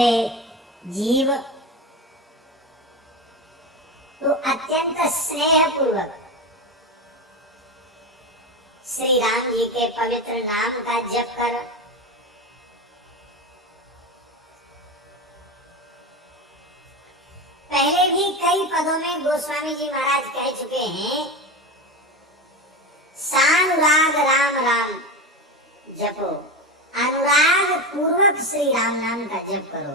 करे जीव तो अत्यंत स्नेह पूर्वक श्री राम जी के पवित्र नाम का जप कर पहले भी कई पदों में गोस्वामी जी महाराज कह चुके हैं, सानुराग राम राम जपो, अनुराग पूर्वक श्री राम नाम का जप करो।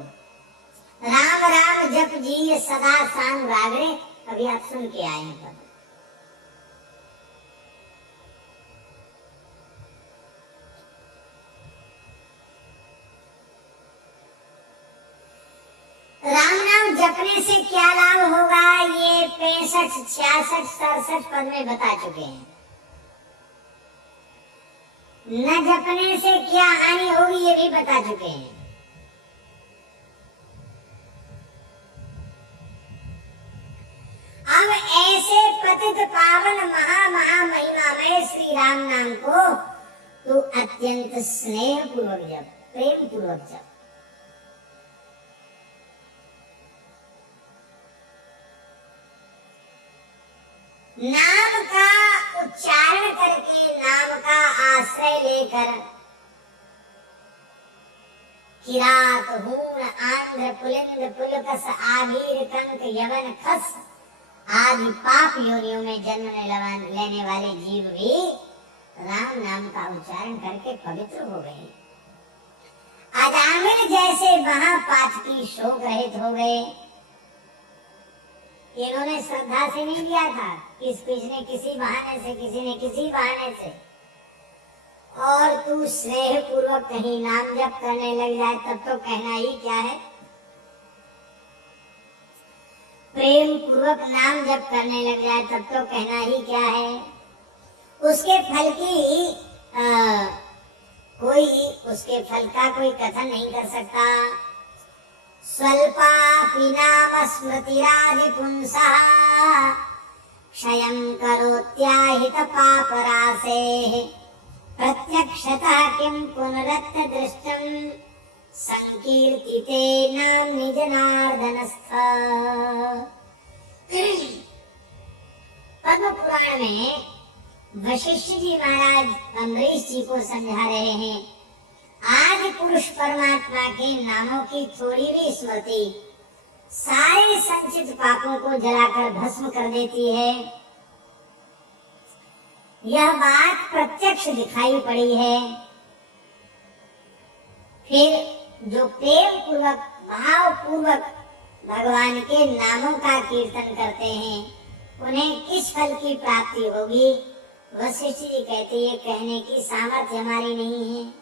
राम राम जप जी सदा सानुरागरे, अभी आप सुन के आए हैं। राम नाम जपने से क्या लाभ होगा, ये 65, 66, 67 पद में बता चुके हैं। न जपने से क्या हानि होगी ये भी बता चुके हैं। अब ऐसे पतित पावन महा महिमा में श्री राम नाम को तो अत्यंत स्नेह पूर्वक जप, प्रेम पूर्वक जप। नाम का उच्चारण करके, नाम का आश्रय लेकर किरात हूण आंध्र पुलिंद पुलकस आभीर कंक यवन खस आदि पाप योनियों में जन्म लेने वाले जीव भी राम नाम का उच्चारण करके पवित्र हो गए। अजामिल जैसे महापातकी शोक रहित हो गए। इन्होंने श्रद्धा से नहीं लिया था, किसी किसी बहाने से, किसी ने किसी बहाने से, और तू स्नेह पूर्वक कहीं नाम जप करने लग जाए तब तो कहना ही क्या है। प्रेम पूर्वक नाम जप करने लग जाए तब तो कहना ही क्या है। उसके फल की उसके फल का कोई कथन नहीं कर सकता। स्वल्पा नाम स्मृतिरादि पुंसः क्षयं करोत्याहित पापरासेः प्रत्यक्षतः किं पुनरत्र दृष्टं संकीर्तिते नाम्नि जनार्दनस्थ। पद्म पुराण में वशिष्ठ जी महाराज अम्बरीश जी को समझा रहे हैं, आज पुरुष परमात्मा के नामों की थोड़ी भी स्मृति सारे संचित पापों को जलाकर भस्म कर देती है। यह बात प्रत्यक्ष दिखाई पड़ी है। फिर जो प्रेम पूर्वक भाव पूर्वक भगवान के नामों का कीर्तन करते हैं उन्हें किस फल की प्राप्ति होगी, वशिष्ठ जी कहते हैं कहने की सामर्थ्य हमारी नहीं है।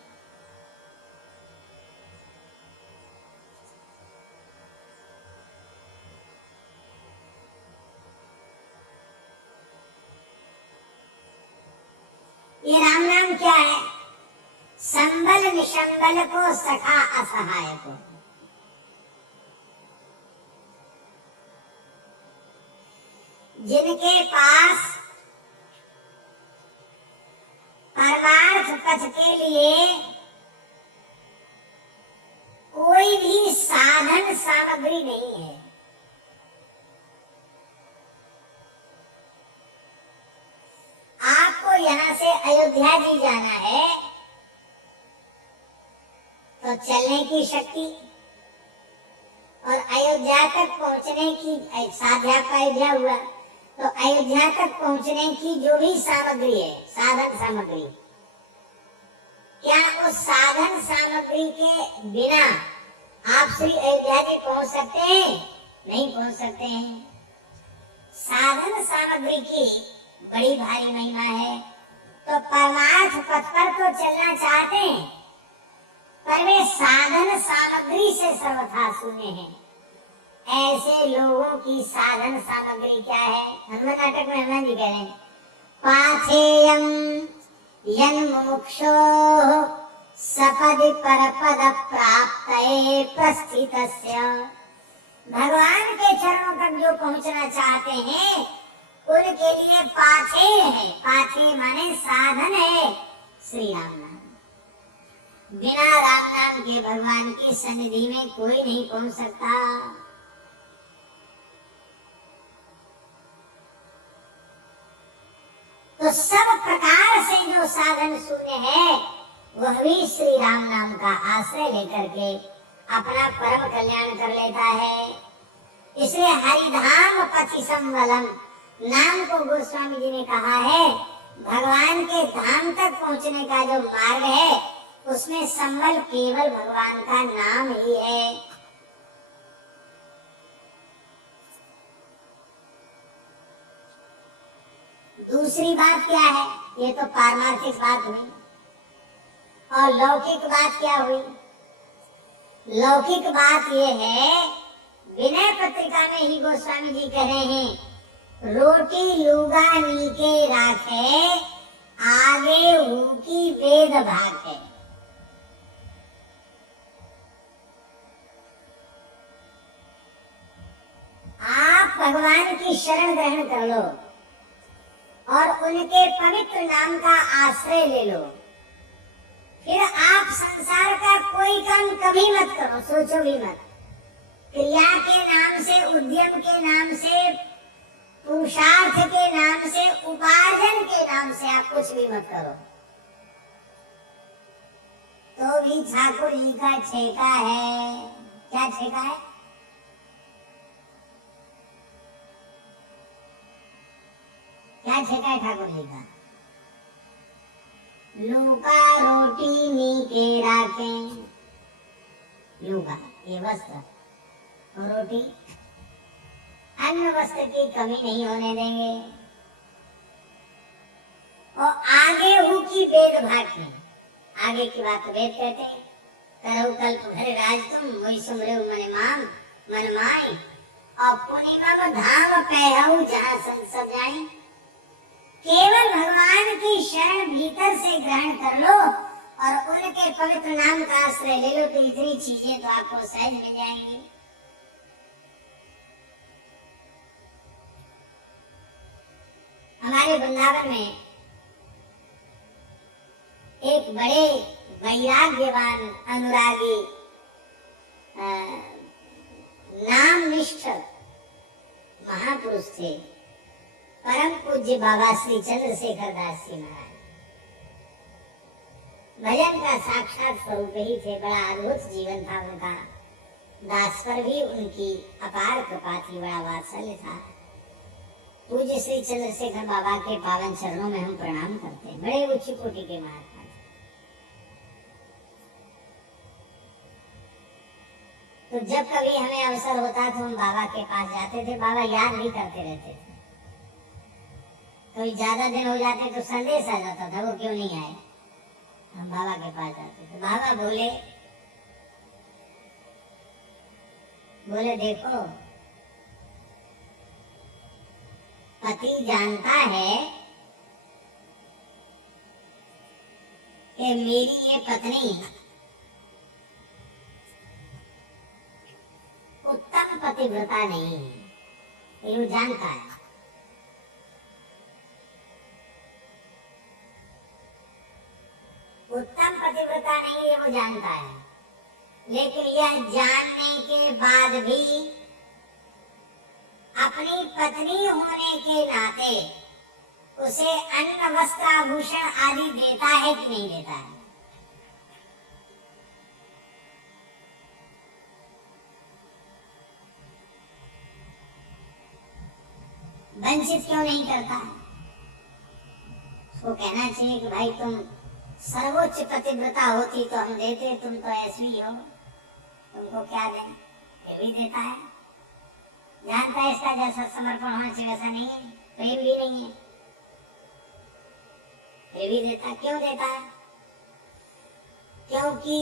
ये राम नाम क्या है? संबल निशंबल को सखा असहाय को। जिनके पास परमार्थ पथ के लिए कोई भी साधन सामग्री नहीं है, आपको यहाँ से अयोध्या जी जाना है तो चलने की शक्ति और अयोध्या तक पहुंचने की, साध्या का अयोध्या हुआ तो अयोध्या तक पहुंचने की जो भी सामग्री है, साधन सामग्री, क्या उस साधन सामग्री के बिना आप श्री अयोध्या जी पहुंच सकते हैं? नहीं पहुंच सकते हैं। साधन सामग्री की बड़ी भारी महिमा है। तो परमार्थ पथ पर तो चलना चाहते हैं पर वे साधन सामग्री से सर्वथा शून्य हैं। ऐसे लोगों की साधन सामग्री क्या है? हनुमान नाटक में हनुमान जी कह रहे हैं, पाथेयम यन्मुक्षो सपदि परपद प्राप्तये प्रस्थितस्य। भगवान के चरणों तक जो पहुंचना चाहते हैं उनके लिए पाथे है। पाथे माने साधन है श्री राम नाम। बिना राम नाम के भगवान की सन्निधि में कोई नहीं पहुंच सकता। तो सब प्रकार से जो साधन शून्य है वह भी श्री राम नाम का आश्रय लेकर के अपना परम कल्याण कर लेता है। इसलिए हरिधाम पथि संवलम नाम को गोस्वामी जी ने कहा है, भगवान के धाम तक पहुंचने का जो मार्ग है उसमें संबल केवल भगवान का नाम ही है। दूसरी बात क्या है? ये तो पारमार्थिक बात हुई। और लौकिक बात क्या हुई? लौकिक बात ये है, विनय पत्रिका में ही गोस्वामी जी कह रहे हैं, रोटी लुगा नीके राखे आगे ऊकी वेद भाखे। आप भगवान की शरण ग्रहण कर लो और उनके पवित्र नाम का आश्रय ले लो, फिर आप संसार का कोई काम कभी मत करो, सोचो भी मत। क्रिया के नाम से, उद्यम के नाम से, पुरुषार्थ के नाम से, उपार्जन के नाम से आप कुछ भी मत करो, तो भी ठाकुर जी का ठेका है। क्या ठेका है? क्या ठेका है ठाकुर जी का? लूका रोटी नीके राखे। लूका ये वस्त्र और रोटी, अन्न वस्त्र की कमी नहीं होने देंगे। और आगे हु की वेद भाटी, आगे की बात वेद कहते हैं। करहु कल्प भर राज तुम मोहि सुमरहु मन माम मन माई, और पुनिमम धाम पैहु जहाँ संसद जाई। केवल भगवान की शरण भीतर से ग्रहण कर लो और उनके पवित्र नाम का आश्रय ले लो, तो इतनी चीजें तो आपको सहज मिल जाएंगी। हमारे वृंदावन में एक बड़े वैराग्यवान अनुरागी नामनिष्ठ महापुरुष थे, परम पूज्य बाबा श्री चंद्रशेखर दास जी महाराज। भजन का साक्षात स्वरूप ही थे, बड़ा अद्भुत जीवन था उनका। दास पर भी उनकी अपार कृपा थी, बड़ा वात्सल्य था। पूज्य श्री चंद्रशेखर बाबा के पावन चरणों में हम प्रणाम करते हैं, बड़े उच्च कोटि के महात्मा। तो जब कभी हमें अवसर होता तो हम बाबा के पास जाते थे, बाबा याद भी करते रहते थे। कोई ज्यादा दिन हो जाते तो संदेश आ जाता था, वो क्यों नहीं आए। हम बाबा के पास जाते थे, बाबा बोले देखो, पति जानता है कि मेरी ये पत्नी उत्तम पतिव्रता नहीं है, ये जानता है। उत्तम पतिव्रता नहीं है, वो जानता है, लेकिन यह जानने के बाद भी अपनी पत्नी होने के नाते उसे अन्न वस्त्र आभूषण आदि देता है कि नहीं देता है? वंचित क्यों नहीं करता है? उसको कहना चाहिए कि भाई तुम सर्वोच्च पतिव्रता होती तो हम देते, तुम तो ऐसी हो, तुमको क्या दें? ये भी देता है, जानता है इसका जैसा समर्पण होना चाहिए वैसा नहीं है, प्रेम भी नहीं है, ये भी देता। क्यों देता है? क्योंकि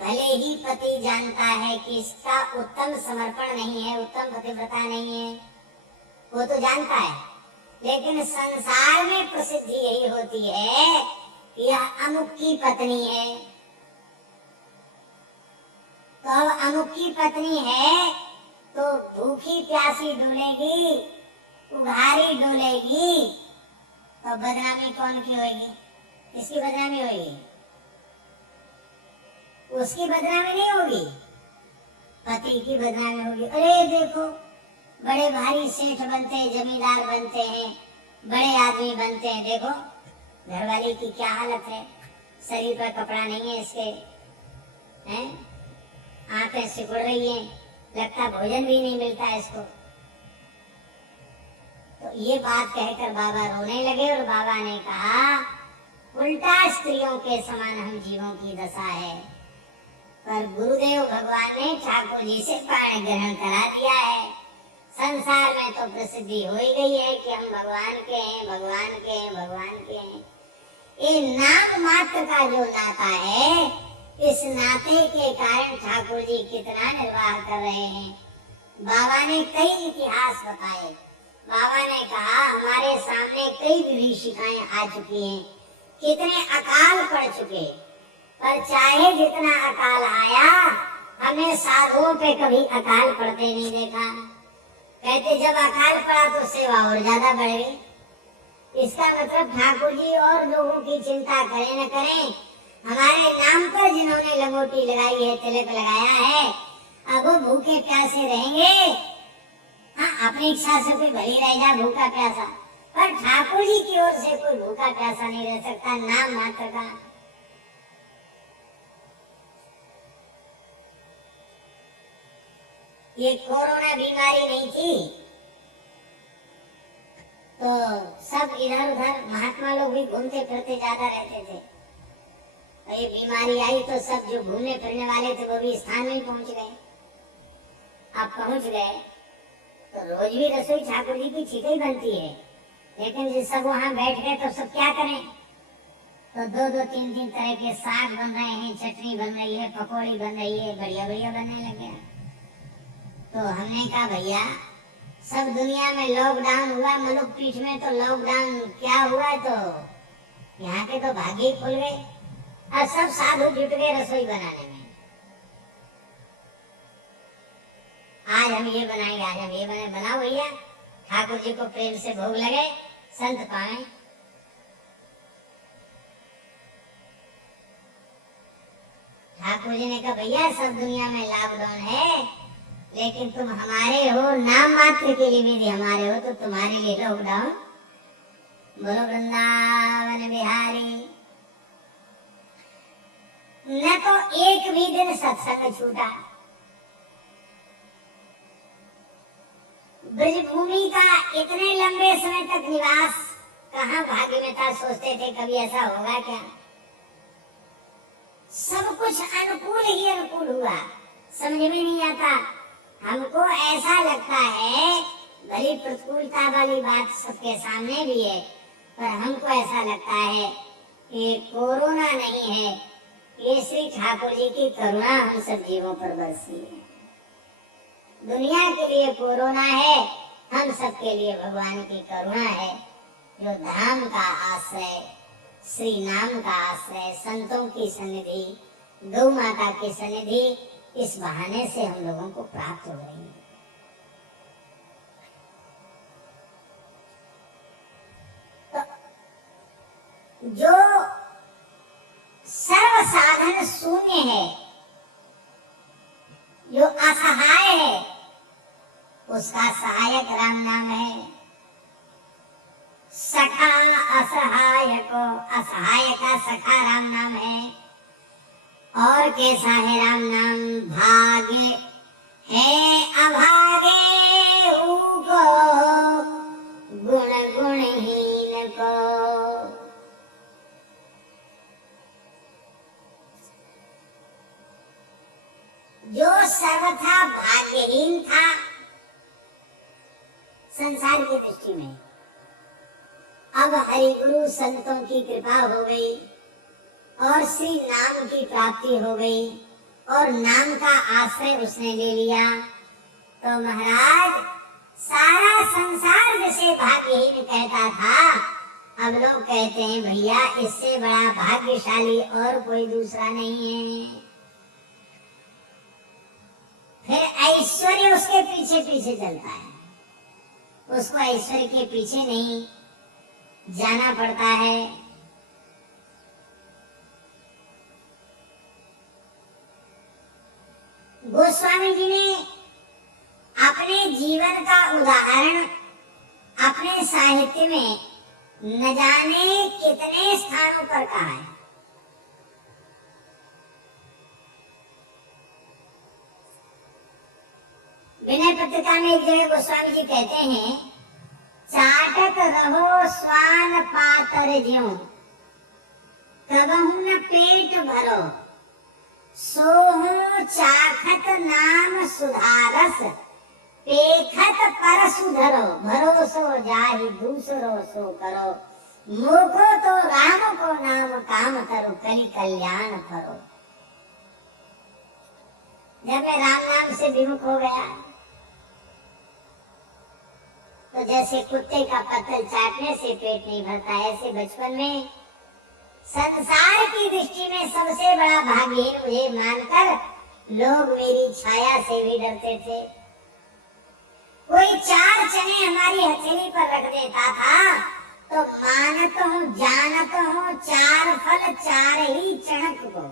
भले ही पति जानता है कि इसका उत्तम समर्पण नहीं है, उत्तम पतिव्रता नहीं है, वो तो जानता है, लेकिन संसार में प्रसिद्धि यही होती है यह अमुक की पत्नी है। तो अब अमुक की पत्नी है तो भूखी प्यासी डोलेगी, उघारी डोलेगी, तो बदनामी कौन की होगी? किसकी बदनामी होगी? उसकी बदनामी नहीं होगी, पति की बदनामी होगी। अरे देखो बड़े भारी सेठ बनते हैं, जमींदार बनते हैं, बड़े आदमी बनते हैं, देखो घरवाली की क्या हालत है, शरीर पर कपड़ा नहीं है इसके, हैं आंखें सिकुड़ रही हैं, लगता भोजन भी नहीं मिलता है इसको। तो ये बात कहकर बाबा रोने लगे और बाबा ने कहा उल्टा स्त्रियों के समान हम जीवों की दशा है, पर गुरुदेव भगवान ने ठाकुर जी से प्राण ग्रहण करा दिया है। संसार में तो प्रसिद्धि हो ही गई है कि हम भगवान के हैं, भगवान के हैं, भगवान के हैं। ये नाम मात्र का जो नाता है, इस नाते के कारण ठाकुर जी कितना निर्वाह कर रहे हैं। बाबा ने कई इतिहास बताए। बाबा ने कहा हमारे सामने कई विभीषिकाएं आ चुकी हैं, कितने अकाल पड़ चुके, पर चाहे जितना अकाल आया हमने साधुओं पे कभी अकाल पड़ते नहीं देखा। कहते जब अकाल पड़ा तो सेवा और ज्यादा बढ़ गई। इसका मतलब ठाकुर जी और लोगों की चिंता करें न करें, हमारे नाम पर जिन्होंने लंगोटी लगाई है, तिलक लगाया है, अब वो भूखे प्यासे रहेंगे। हाँ अपनी इच्छा से कोई भली रह जा भूखा प्यासा, पर ठाकुर जी की ओर से कोई भूखा प्यासा नहीं रह सकता, नाम मात्र का। ये कोरोना बीमारी नहीं थी तो सब इधर उधर महात्मा लोग भी घूमते फिरते ज्यादा रहते थे। और ये बीमारी आई तो सब जो घूमने फिरने वाले थे वो भी स्थान में पहुंच गए। अब पहुंच गए तो रोज भी रसोई ठाकुर जी की ठीक ही बनती है, लेकिन जिस सब वहां बैठ गए तो सब क्या करें, तो दो दो तीन तीन तरह के साग बन रहे हैं, चटनी बन रही है, पकौड़ी बन रही है, बढ़िया बढ़िया बनने लगे। तो हमने कहा भैया सब दुनिया में लॉकडाउन हुआ, मनुख पीठ में तो लॉकडाउन क्या हुआ, तो यहाँ के तो भाग्य खुल गए और सब साधु जुट गए रसोई बनाने में। आज हम ये बनाएंगे, आज हम ये बनाओ भैया, ठाकुर जी को प्रेम से भोग लगे, संत पाए। ठाकुर जी ने कहा भैया सब दुनिया में लॉकडाउन है, लेकिन तुम हमारे हो, नाम मात्र के लिए भी हमारे हो, तो तुम्हारे लिए लॉकडाउन। बोलो वृंदावन बिहारी। न तो एक भी दिन सत्संग छूटा। ब्रजभूमि का इतने लंबे समय तक निवास कहाँ भाग्य में था, सोचते थे कभी ऐसा होगा क्या। सब कुछ अनुकूल ही अनुकूल हुआ, समझ में नहीं आता। हमको ऐसा लगता है, भली प्रतिकूलता वाली बात सबके सामने भी है, पर हमको ऐसा लगता है कि कोरोना नहीं है, ये श्री ठाकुर जी की करुणा हम सब जीवों पर बरसी है। दुनिया के लिए कोरोना है, हम सब के लिए भगवान की करुणा है, जो धाम का आश्रय, श्री नाम का आश्रय, संतों की सन्निधि, गौ माता की सन्निधि, इस बहाने से हम लोगों को प्राप्त हो रही है। तो जो सर्व साधन शून्य है, जो असहाय है, उसका सहायक राम नाम है। सखा असहाय को, असहाय का सखा राम नाम है। और कैसा है राम नाम, भाग्य है अभागे उको, गुण गुणहीन को। जो सर्वथा भाग्यहीन था संसार की दृष्टि में, अब हरि गुरु संतों की कृपा हो गई और श्री नाम की प्राप्ति हो गई और नाम का आश्रय उसने ले लिया, तो महाराज सारा संसार जिसे भाग्यहीन कहता था, अब लोग कहते हैं भैया इससे बड़ा भाग्यशाली और कोई दूसरा नहीं है। फिर ऐश्वर्य उसके पीछे पीछे चलता है, उसको ऐश्वर्य के पीछे नहीं जाना पड़ता है। गोस्वामी जी ने अपने जीवन का उदाहरण अपने साहित्य में न जाने कितने स्थानों पर कहा है। विनय पत्रिका में एक जगह गोस्वामी जी कहते हैं, चाटक रहो स्वान पातर ज्यों, कबहु न पेट भरो, सोहु चाखत नाम सुधारस, पेखत पर सुधरो, भरोसो जाहि दूसरो सो करो, मोको तो राम को नाम काम करो, कलि कल्याण करो। जब मैं राम नाम से विमुख हो गया तो जैसे कुत्ते का पत्तल चाटने से पेट नहीं भरता, ऐसे बचपन में संसार की दृष्टि में सबसे बड़ा भाग्यहीन मुझे मानकर लोग मेरी छाया से भी डरते थे। कोई 4 चने हमारी हथेली पर रख देता था तो मानत हूँ जानत हूँ 4 फल 4 ही चणक को,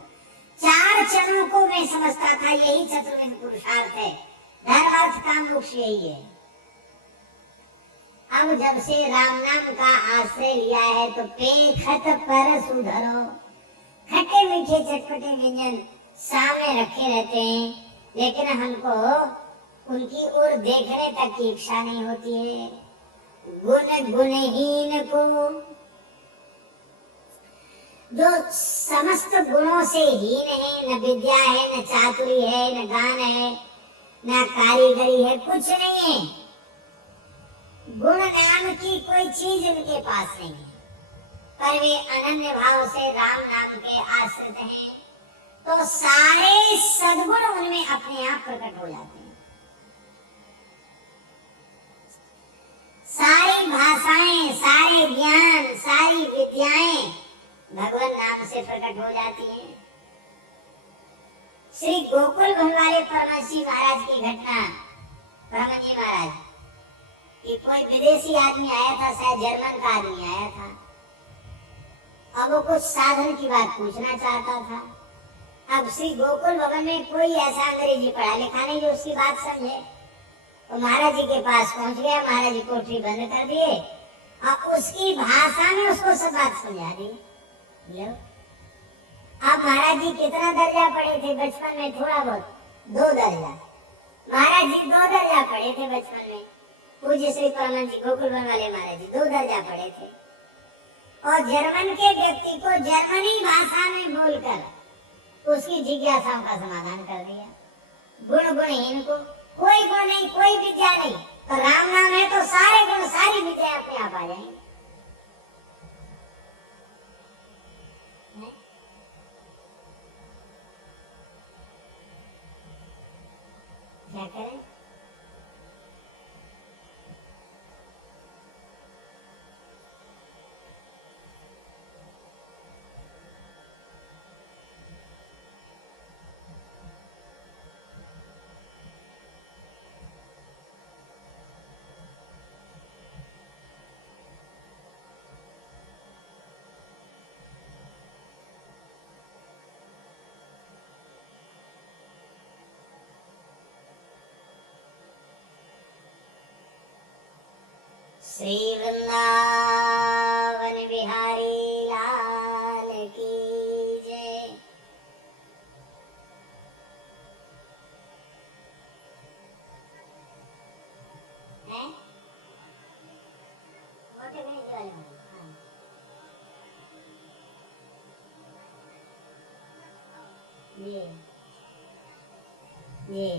4 चनों को मैं समझता था यही चतुर्विध पुरुषार्थ है, धर्म अर्थ काम मोक्ष यही है। अब जब से राम नाम का आश्रय लिया है तो पेखत पर सुधरो, खट्टे मीठे चटपटे व्यंजन सामने रखे रहते हैं, लेकिन हमको उनकी ओर देखने तक की इच्छा नहीं होती है। गुण गुणहीन को, जो समस्त गुणों से हीन है, न विद्या है, न चातुरी है, न गान है, न कारीगरी है, कुछ नहीं है, गुण नाम की कोई चीज उनके पास नहीं है, पर वे अनन्य भाव से राम नाम के आश्रित हैं, तो सारे सद्गुण उनमें अपने आप प्रकट हो जाते हैं। सारी भाषाएं, सारे ज्ञान, सारी विद्याएं भगवान नाम से प्रकट हो जाती हैं। श्री गोकुल भंडारे परमहंसी महाराज की घटना, ब्रह्म जी महाराज कि कोई विदेशी आदमी आया था, शायद जर्मन का आदमी आया था, अब वो कुछ साधन की बात पूछना चाहता था। अब श्री गोकुल भवन में कोई ऐसा अंग्रेजी पढ़ा लिखा नहीं जो उसकी बात समझे, तो महाराज जी के पास पहुंच गया, महाराज जी कोठरी बंद कर दिए और उसकी भाषा में उसको सब बात समझा दी। अब महाराज जी कितना दर्जा पढ़े थे बचपन में? थोड़ा बहुत, 2 दर्जा। महाराज जी 2 दर्जा पढ़े थे बचपन में। पूज्य श्री परमानंद जी गोकुल वन वाले महाराज जी 2 दर्जा पढ़े थे और जर्मन के व्यक्ति को जर्मनी भाषा में बोलकर उसकी जिज्ञासाओं का समाधान कर दिया। गुण गुणहीन को कोई गुण नहीं, कोई विद्या नहीं, तो राम नाम है तो सारे गुण सारी विद्या अपने आप आ जाएंगे। क्या करें? श्री वृंदावन बिहारी लाल की जय। हैं? मोटे में जो है, ये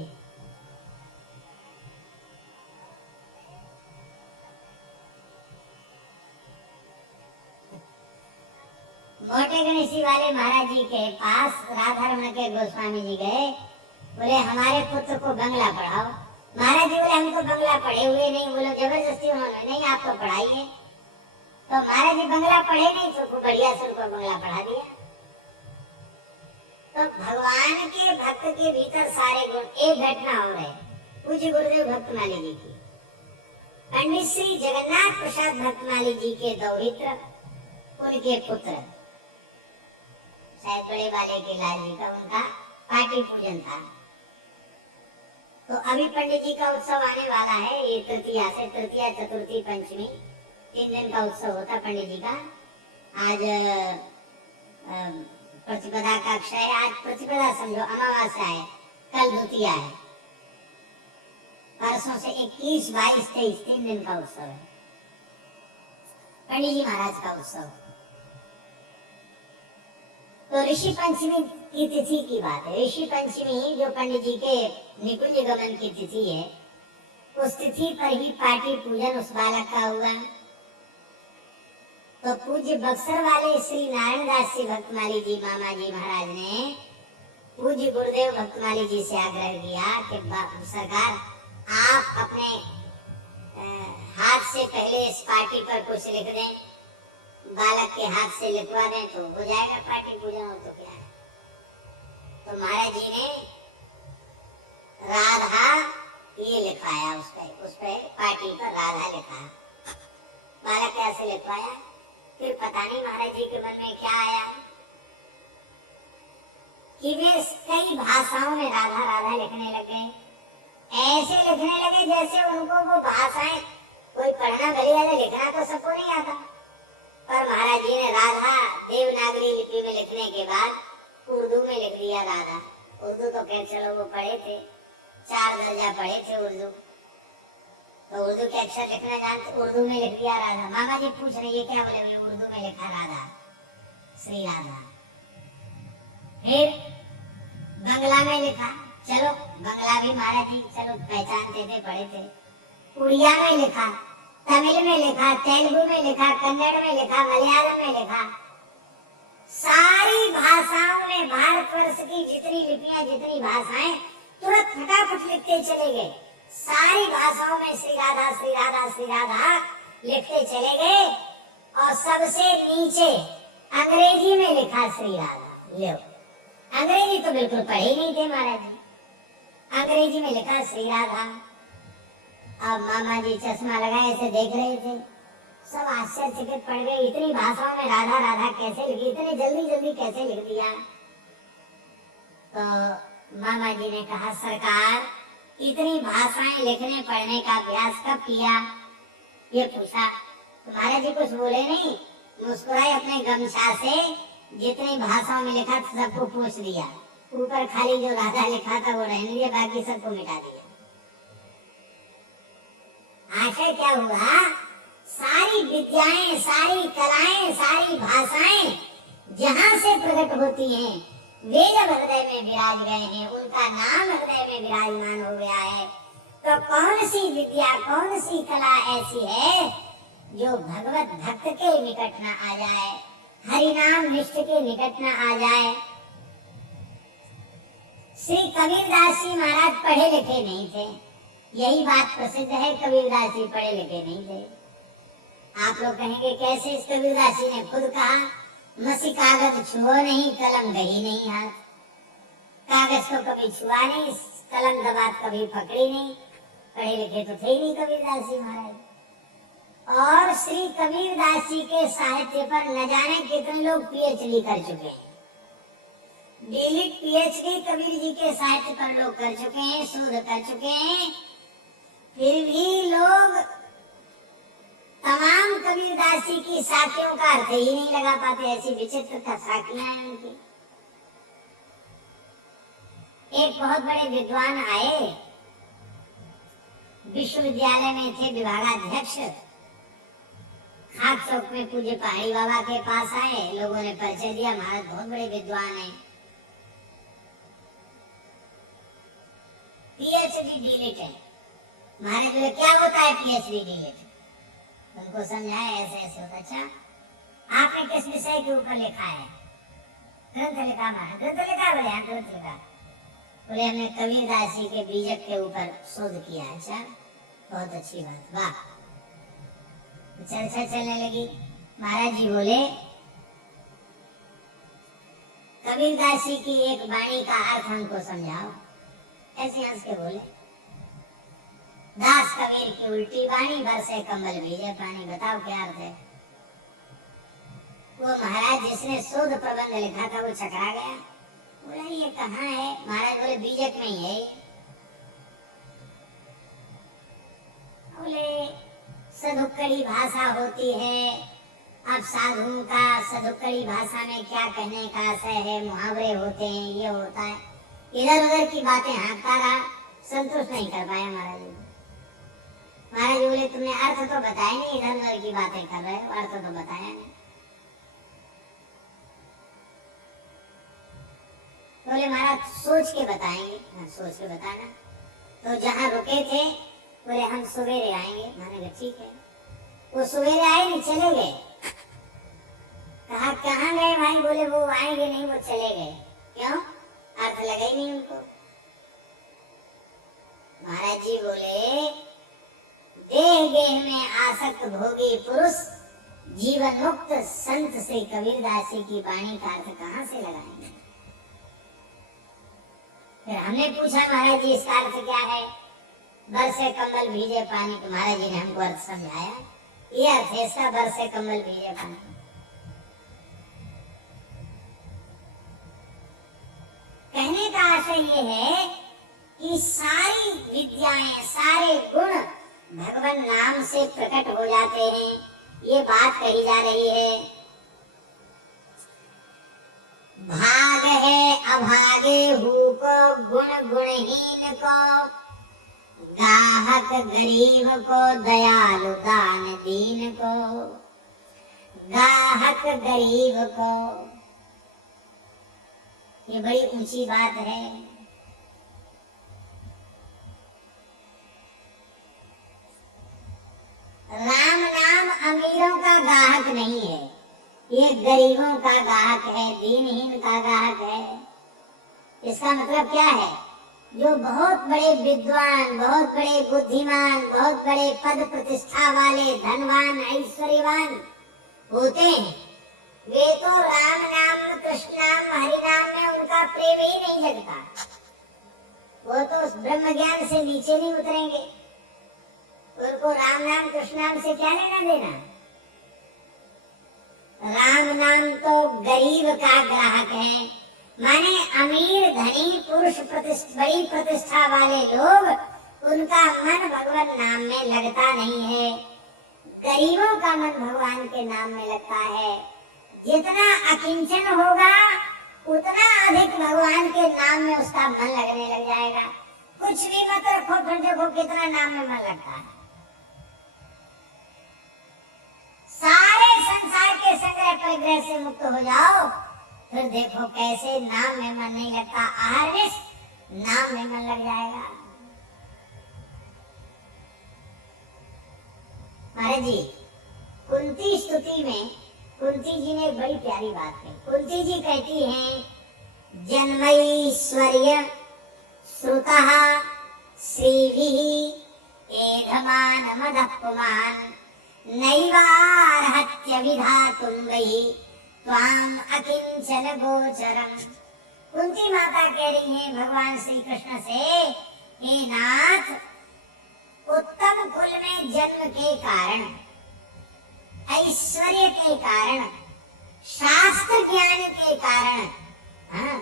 मोटे गणेशी वाले महाराज जी के पास राधा रमण के गोस्वामी जी गए, बोले हमारे पुत्र को बंगला पढ़ाओ। महाराज जी बोले हमको बंगला पढ़े हुए नहीं, बोलो जबरदस्ती उन्होंने नहीं आप तो पढ़ाइए। तो महाराज जी बंगला पढ़े नहीं तो बढ़िया से उनको बंगला पढ़ा दिया। तो भगवान के भक्त के भीतर सारे गुण। एक घटना हो रही पूज्य गुरुदेव भक्तमाली जी की, पंडित श्री जगन्नाथ प्रसाद भक्तमाली जी के दौहित्र उनके पुत्र शायद बड़े वाले के लाल जी का उनका पार्टी पूजन था। तो अभी पंडित जी का उत्सव आने वाला है, ये तृतीया से, तृतीया चतुर्थी पंचमी 3 दिन का उत्सव होता पंडित जी का। आज प्रतिपदा का अक्षय है, आज प्रतिपदा समझो, अमावस्या है, कल द्वितीया है, परसों से 21, 22, 23 3 दिन का उत्सव है पंडित जी महाराज का उत्सव। तो ऋषि पंचमी की तिथि की बात है। ऋषि पंचमी जो पंडित जी के निकुंज गमन की तिथि है, उस तिथि पर ही पाटी पूजन उस बालक का हुआ। तो पूज्य बक्सर वाले श्री नारायण दास जी भक्तमाली जी मामा जी महाराज ने पूज्य गुरुदेव भक्तमाली जी से आग्रह किया कि सरकार आप अपने हाथ से पहले इस पाटी पर कुछ लिख दें, बालक के हाथ से लिखवा दें तो हो जाएगा पाटी पूजन, हो तो क्या है। तो महाराज जी ने राधा ये लिखवाया, उस पे पाटी पर राधा लिखा। बालक कैसे लिखवाया, फिर पता नहीं महाराज जी के मन में क्या आया कि वे कई भाषाओं में राधा राधा लिखने लगे। ऐसे लिखने लगे जैसे उनको वो भाषाएं कोई पढ़ना भले लिखना तो सबको नहीं आता, पर महाराज जी ने राधा देवनागरी लिपि में लिखने के बाद उर्दू में लिख दिया राधा। उर्दू तो कह चलो वो पढ़े थे, 4 दर्जा पढ़े थे उर्दू, तो उर्दू के अक्षर लिखना जानते, उर्दू में लिख दिया राधा। मामा जी पूछ रही है क्या, बोले उर्दू में लिखा राधा, श्री राधा। फिर बंगला में लिखा, चलो बंगला भी महाराज जी चलो पहचानते थे, पढ़े थे। उड़िया में लिखा, तमिल में लिखा, तेलुगु में लिखा, कन्नड़ में लिखा, मलयालम में लिखा। सारी भाषाओं में भारतवर्ष की जितनी लिपियां, जितनी भाषाएं, तुरंत फटाफट लिखते चले गए। सारी भाषाओं में श्री राधा श्री राधा श्री राधा लिखते चले गए। और सबसे नीचे अंग्रेजी में लिखा श्री राधा। लो, अंग्रेजी तो बिल्कुल पढ़े ही नहीं थे महाराज जी, अंग्रेजी में लिखा श्री राधा। अब मामा जी चश्मा लगाए ऐसे देख रहे थे, सब आश्चर्यचकित पड़ गए, इतनी भाषाओं में राधा राधा कैसे लिखी, इतने जल्दी जल्दी कैसे लिख दिया। तो मामा जी ने कहा सरकार इतनी भाषाएं लिखने पढ़ने का अभ्यास कब किया, ये पूछा। तो महाराज जी कुछ बोले नहीं, मुस्कुराए, अपने गमछा से जितनी भाषाओं में लिखा था सबको पूछ दिया, ऊपर खाली जो राधा लिखा था वो रहने दिया, बाकी सबको मिटा दिया। आखिर क्या हुआ, सारी विद्याएं, सारी कलाएं, सारी भाषाएं जहां से प्रकट होती हैं, वे जब हृदय में विराज गए हैं, उनका नाम हृदय में विराजमान हो गया है, तो कौन सी विद्या, कौन सी कला ऐसी है जो भगवत भक्त के निकट न आ जाए, हरिनाम निष्ठ के निकट न आ जाए। श्री कबीरदास जी महाराज पढ़े लिखे नहीं थे, यही बात प्रसिद्ध है, कबीरदास जी पढ़े लिखे नहीं थे। आप लोग कहेंगे कैसे, इस कबीरदास जी ने खुद कहा मसी कागज छुओ नहीं, कलम गही नहीं हाथ। कागज को कभी छुआ नहीं, कलम दबात कभी पकड़ी नहीं, पढ़े लिखे तो थे ही नहीं कबीरदास जी महाराज। और श्री कबीरदास जी के साहित्य पर न जाने कितने लोग पीएचडी कर चुके हैं, डीलिट पीएचडी कबीर जी के साहित्य पर लोग कर चुके हैं, शोध कर चुके हैं, फिर भी लोग तमाम कबीरदास जी की साखियों का अर्थ ही नहीं लगा पाते। ऐसी विचित्र साखियां हैं उनकी। एक बहुत बड़े विद्वान आए, विश्वविद्यालय में थे विभागाध्यक्ष, खाक चौक में पूज्य पहाड़ी बाबा के पास आए, लोगों ने परिचय दिया, महाराज बहुत बड़े विद्वान हैं, पीएचडी डीलिट है। महाराज बोले क्या होता है पीएचडी डीलिट, उनको समझाया ऐसे ऐसे होता। अच्छा आपने किस विषय के ऊपर लिखा है, ग्रंथ लिखा, महाराज ग्रंथ लिखा, बोले हाँ ग्रंथ लिखा, बोले हमने कबीरदास जी के बीजक के ऊपर शोध किया। अच्छा बहुत अच्छी बात, वाह। चर्चा चलने लगी। महाराज जी बोले कबीरदास जी की एक वाणी का अर्थ हमको समझाओ। ऐसे हंस के बोले दास कबीर की उल्टी वाणी, बरसे कमल भीजे पानी, बताओ क्या अर्थ है। वो महाराज जिसने शोध प्रबंध लिखा था वो चकरा गया, बोला ये कहाँ है। महाराज बोले बीजक में ही है। सदुक्कड़ी भाषा होती है। अब साधुओं का सदुक्कड़ी भाषा में क्या कहने का आशय है, मुहावरे होते हैं, ये होता है, इधर उधर की बातें हाँकता रहा, संतुष्ट नहीं कर पाया महाराज जी। महाराज जी बोले तुमने अर्थ तो बताया नहीं, इधर उधर की बातें कर रहे हो, अर्थ तो बताया नहीं। बोले महाराज सोच के बताएंगे। हाँ सोच के बताना। तो जहाँ रुके थे बोले हम सवेरे आएंगे। मैंने कहा ठीक है। वो सवेरे आए नहीं, चले गए। कहा कहाँ गए भाई? बोले वो आएंगे नहीं, वो चले गए। क्यों? अर्थ लगा ही नहीं उनको। महाराज जी बोले देह देह में आसक्त भोगी पुरुष जीवन मुक्त संत से कबीरदास जी की वाणी का अर्थ कहाँ से लगाएंगे? फिर हमने पूछा महाराज जी इसका अर्थ क्या है? बरसे कम्बल भीजे पानी। तो महाराज जी ने हमको अर्थ समझाया, ये अर्थ है इसका, बरसे कम्बल भीजे पानी। कहने का आशय ये है कि सारी विद्याएं, सारे गुण भगवान नाम से प्रकट हो जाते हैं, ये बात कही जा रही है। भाग है अभागे हु को, गुण गुणहीन को, गाहक गरीब को, दयालु दान दीन को। गाहक गरीब को, ये बड़ी ऊंची बात है। राम नाम अमीरों का गाहक नहीं है, ये गरीबों का गाहक है, दीनहीन का गाहक है। इसका मतलब क्या है? जो बहुत बड़े विद्वान, बहुत बड़े बुद्धिमान, बहुत बड़े पद प्रतिष्ठा वाले, धनवान, ऐश्वर्यवान होते हैं, वे तो राम नाम, कृष्ण नाम, हरि नाम में उनका प्रेम ही नहीं जगता। वो तो ब्रह्म ज्ञान से नीचे नहीं उतरेंगे। उनको राम नाम, कृष्ण नाम से क्या लेना देना? राम नाम तो गरीब का ग्राहक है, माने अमीर धनी पुरुष बड़ी प्रतिष्ठा वाले लोग, उनका मन भगवान नाम में लगता नहीं है। गरीबों का मन भगवान के नाम में लगता है। जितना अकिंचन होगा उतना अधिक भगवान के नाम में उसका मन लगने लग जाएगा। कुछ भी मत रखो, फिर देखो कितना नाम में मन लगता है। सारे संसार के संग्रह परिग्रह से मुक्त हो जाओ, फिर देखो कैसे नाम में मन नहीं लगता। आहार नाम में मन लग जाएगा। महाराज जी कुंती स्तुति में कुंती जी ने एक बड़ी प्यारी बात कही। कुंती जी कहती हैं जन्मैश्वर्य श्रुतः श्रीभिः एधमान मदपुमान नैवार्हत्य विधातुं वै त्वाम अकिंचन गोचरम। कुंती माता कह रही हैं भगवान श्री कृष्ण से, हे नाथ, उत्तम कुल में जन्म के कारण, ऐश्वर्य के कारण, शास्त्र ज्ञान के कारण, हाँ,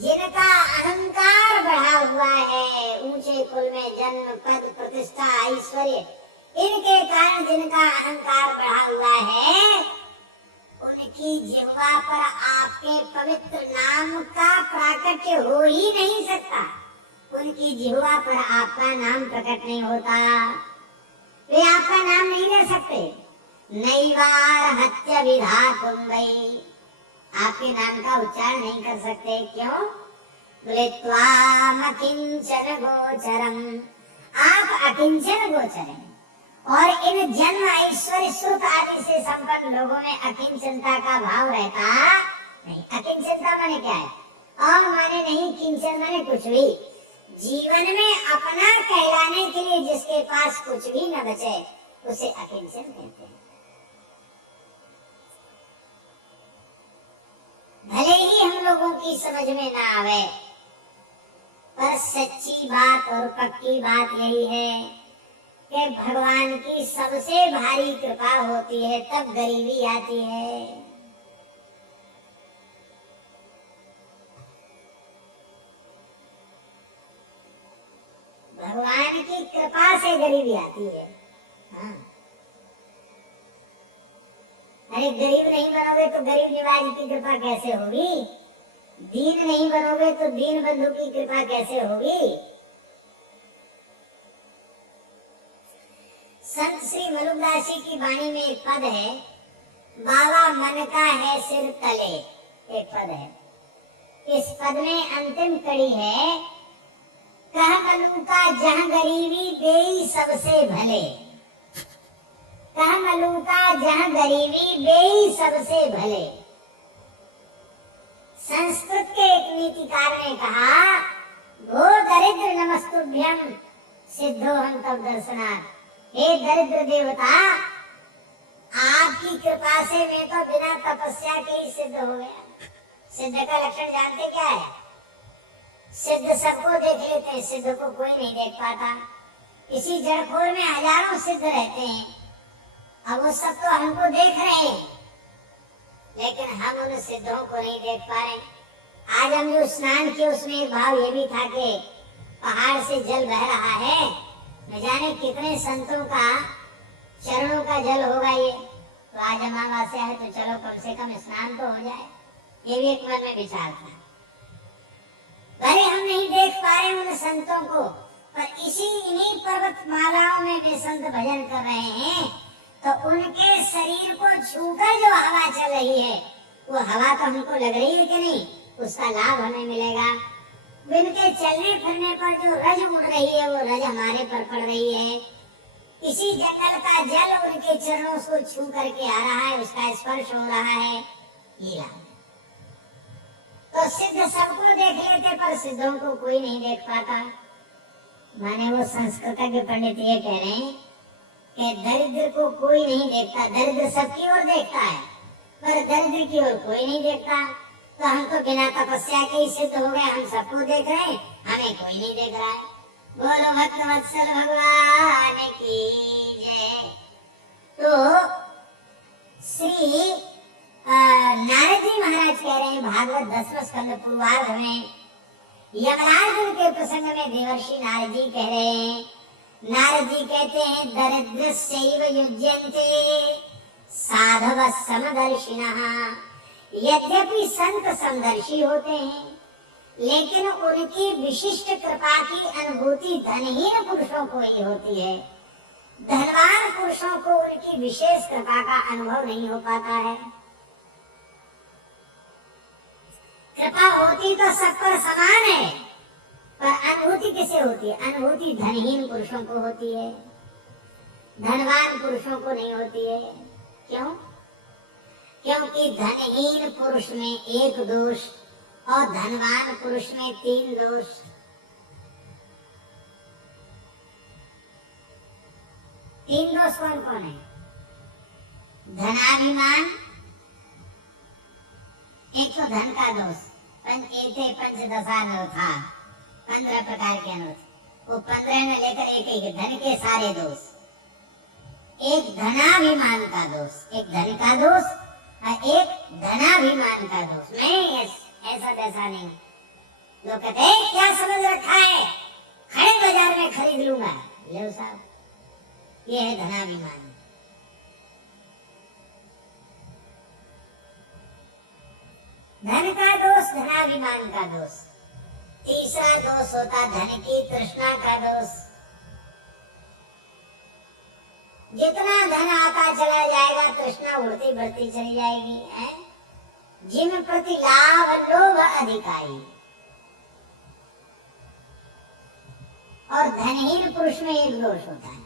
जिनका अहंकार बढ़ा हुआ है, ऊंचे कुल में जन्म, पद प्रतिष्ठा, ऐश्वर्य, इनके कारण जिनका अहंकार बढ़ा हुआ है, उनकी जिह्वा पर आपके पवित्र नाम का प्राकट्य हो ही नहीं सकता। उनकी जिह्वा पर आपका नाम प्रकट नहीं होता, वे आपका नाम नहीं ले सकते। नैवार्हत्य विधातुं वै, आपके नाम का उच्चारण नहीं कर सकते। क्यों? बोले त्वाम अकिंचन गोचरम, आप अकिंचन गोचर हैं। और इन जन्म ऐश्वर्य श्रुत आदि से संपन्न लोगों में अकिंचनता का भाव रहता नहीं। अकिंचनता माने क्या है? और माने नहीं, किंचन माने कुछ भी। जीवन में अपना कहलाने के लिए जिसके पास कुछ भी न बचे, उसे अकिंचन कहते हैं। भले ही हम लोगों की समझ में ना आवे, पर सच्ची बात और पक्की बात यही है कि भगवान की सबसे भारी कृपा होती है तब गरीबी आती है। भगवान की कृपा से गरीबी आती है। गरीब नहीं बनोगे तो गरीब निवाज की कृपा कैसे होगी? दीन नहीं बनोगे तो दीन बंधु की कृपा कैसे होगी? संत श्री मलुकदास जी की वाणी में एक पद है, बाबा मन का है सिर तले, एक पद है। इस पद में अंतिम कड़ी है, कह मलूका जहां गरीबी बेई सबसे भले, कह मलूका जहां गरीबी बेई सबसे भले। संस्कृत के एक नीतिकार ने कहा, भो दरिद्र नमस्तुभ्यम सिद्धो हम तब दर्शनार्थ। हे दरिद्र देवता, आपकी कृपा से मैं तो बिना तपस्या के ही सिद्ध हो गया। सिद्ध का लक्षण जानते क्या है? सिद्ध सबको देख लेते हैं, सिद्ध को कोई नहीं देख पाता। इसी जड़खोर में हजारों सिद्ध रहते हैं, अब वो सब तो हमको देख रहे हैं, लेकिन हम उन सिद्धों को नहीं देख पा रहे। आज हम जो स्नान किए उसमें एक भाव ये भी था कि पहाड़ से जल बह रहा है, न जाने कितने संतों का चरणों का जल होगा ये। तो आज अमावस्या है तो चलो कम से कम स्नान तो हो जाए, ये भी एक मन में विचार था। भले हम नहीं देख पा रहे उन संतों को, पर इन्हीं पर्वत मालाओं में वे संत भजन कर रहे हैं, तो उनके शरीर को छूकर जो हवा चल रही है, वो हवा तो हमको लग रही है कि नहीं, उसका लाभ हमें मिलेगा। उनके चलने फिरने पर जो रज उड़ रही है, वो रज हमारे पर पड़ रही है। इसी जंगल का जल उनके चरणों को छू करके आ रहा है, उसका स्पर्श हो रहा है, ये लाभ। तो सिद्ध सबको देख लेते, पर सिद्धों को कोई नहीं देख पाता। माने वो संस्कृतज्ञ पंडित ये कह रहे हैं कि दरिद्र को कोई नहीं देखता, दरिद्र सबकी ओर देखता है, पर दरिद्र की ओर कोई नहीं देखता। तो हम तो बिना तपस्या के ही सिद्ध हो गए, हम सबको देख रहे हैं, हमें कोई नहीं देख रहा है। बोलो भक्त वत्सल भगवान की जय। तो श्री नारद जी महाराज कह रहे हैं, भागवत 10वें स्कंद पूर्वार्ध में यमराज के प्रसंग में देवर्षि नारद जी कह रहे हैं, नारद जी कहते हैं, दरिद्रस्यैव युज्यन्ते साधवः समदर्शिनः। यद्यपि संत समदर्शी होते हैं, लेकिन उनकी विशिष्ट कृपा की अनुभूति धनहीन पुरुषों को ही होती है। धनवान पुरुषों को उनकी विशेष कृपा का अनुभव नहीं हो पाता है। कृपा होती तो सब पर समान है, पर अनुभूति किसे होती है? अनुभूति धनहीन पुरुषों को होती है, धनवान पुरुषों को नहीं होती है। क्यों? क्योंकि धनहीन पुरुष में एक दोष और धनवान पुरुष में 3 दोष। तीन दोष कौन कौन है? धनाभिमान, एक तो धन का दोष, पंचदशा था 15 प्रकार के अनुरोध, वो 15 में लेकर एक धन के सारे दोष। एक धनाभिमान का दोष, एक धन का दोष और एक धनाभिमान का दोष। मैं ऐसा वैसा नहीं। लोग कहते हैं क्या समझ रखा है, खड़े बाजार में खरीद लूंगा। ले साहब, ये है धनाभिमान। धन का दोष, धनाभिमान का दोष। तीसरा दोष होता धन की तृष्णा का दोष। जितना धन आता चला जाएगा, तृष्णा उड़ती बढ़ती चली जाएगी है। जिन प्रति लाभ लोभ अधिकारी। और धनहीन पुरुष में एक दोष होता है,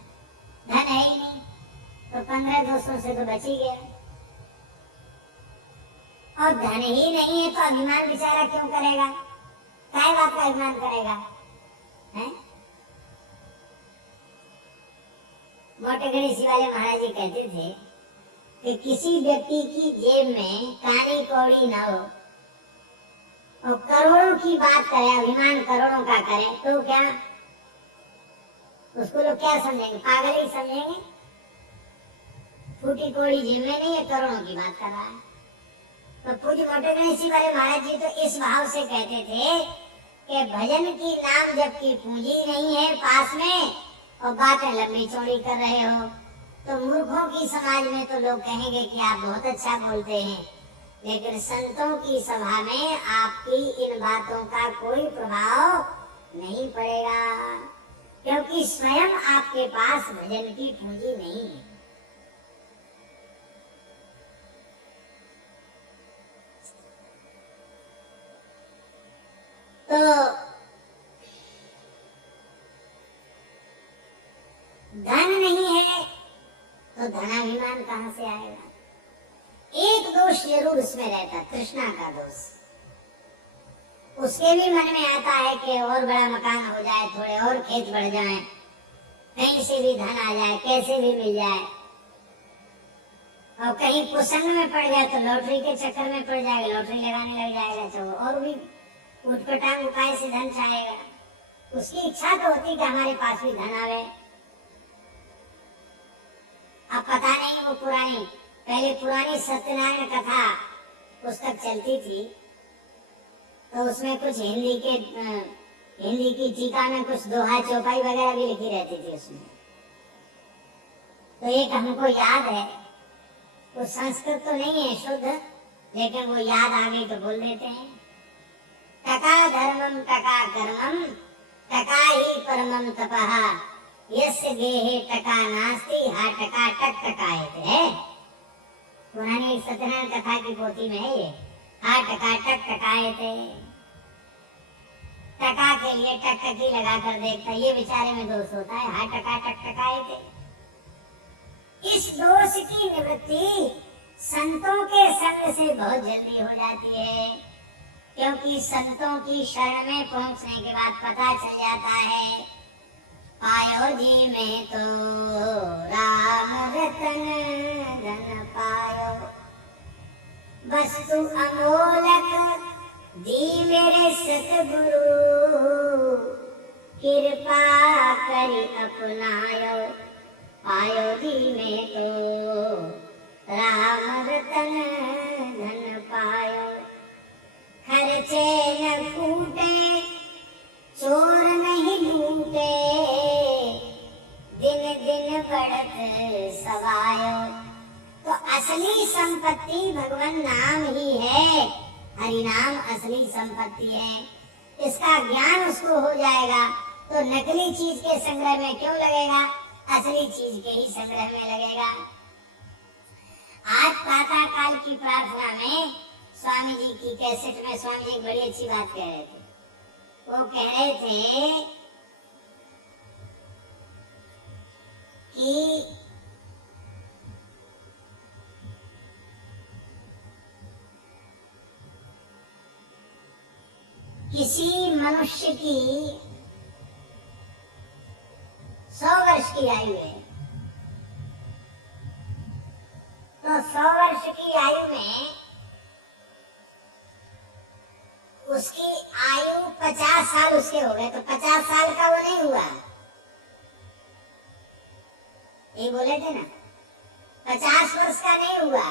धन है ही नहीं, तो 15 दोषों से तो बच ही गया। और धन ही नहीं है तो अभिमान बेचारा क्यों करेगा? काय बात का अभिमान करेगा है? मोटे गणेश वाले महाराज जी कहते थे कि किसी व्यक्ति की जेब में कानी कौड़ी न हो और करोड़ों की बात करे, अभिमान करोड़ों का करे, तो क्या उसको लोग क्या समझेंगे? पागल ही समझेंगे। फूटी कौड़ी जेब में नहीं है, करोड़ों की बात कर रहा है। तो पूज्य मोटे गणेश वाले महाराज जी तो इस भाव से कहते थे कि भजन की नाम जबकि पूंजी नहीं है पास में और बातें लंबी चौड़ी कर रहे हो, तो मूर्खों की समाज में तो लोग कहेंगे कि आप बहुत अच्छा बोलते हैं, लेकिन संतों की सभा में आपकी इन बातों का कोई प्रभाव नहीं पड़ेगा, क्योंकि स्वयं आपके पास भजन की पूंजी नहीं है। तो धन नहीं है तो धनाभिमान कहां से आएगा? एक दोष जरूर इसमें रहता, तृष्णा का दोष। उसके भी मन में आता है कि और बड़ा मकान हो जाए, थोड़े और खेत बढ़ जाएं, कहीं से भी धन आ जाए, कैसे भी मिल जाए, और कहीं कुसंग में पड़ जाए तो लॉटरी के चक्कर में पड़ जाएगा, लॉटरी लगाने लग जाएगा, तो और भी उठपटांग उपाय से धन चाहेगा। उसकी इच्छा तो होती कि हमारे पास भी धन आवे। अब पता नहीं वो पहले पुरानी सत्यनारायण कथा पुस्तक चलती थी, तो उसमें कुछ हिंदी की टीका में कुछ दोहा चौपाई वगैरह भी लिखी रहती थी उसमें। तो एक हमको याद है, वो संस्कृत तो नहीं है शुद्ध, लेकिन वो याद आ गई तो बोल देते हैं। टका धर्मम टका कर्मम टका ही परमम तपः यस्य गेहे टका नास्ति हा टका टक टकायते है। पुरानी सत्यनारायण कथा की पोथी में है ये, हा टका टक टकायते। टका के लिए टकटकी लगाकर देखता, ये बेचारे में दोष होता है, हा टका टक टकायते। इस दोष की निवृत्ति संतों के संग से बहुत जल्दी हो जाती है, क्योंकि संतों की शरण में पहुंचने के बाद पता चल जाता है, पायो जी में तो राम रतन धन पायो, वस्तु अमोलक दी मेरे सतगुरु, कृपा करी अपनायो, पायो जी में तो राम रतन धन पायो। खर्चे न फूटे चोर नहीं लूटे, दिन दिन बढ़त सवायो। तो असली संपत्ति भगवान नाम ही है, हरि नाम असली संपत्ति है। इसका ज्ञान उसको हो जाएगा तो नकली चीज के संग्रह में क्यों लगेगा, असली चीज के ही संग्रह में लगेगा। आज प्रातः काल की प्रार्थना में स्वामी जी की कैसेट में स्वामी जी बड़ी अच्छी बात कह रहे थे। वो कह रहे थे कि किसी मनुष्य की 100 वर्ष की आयु है, तो 100 वर्ष की आयु में उसकी आयु 50 साल उसके हो गए, तो 50 साल का वो नहीं हुआ। ये बोले थे ना, 50 वर्ष का नहीं हुआ।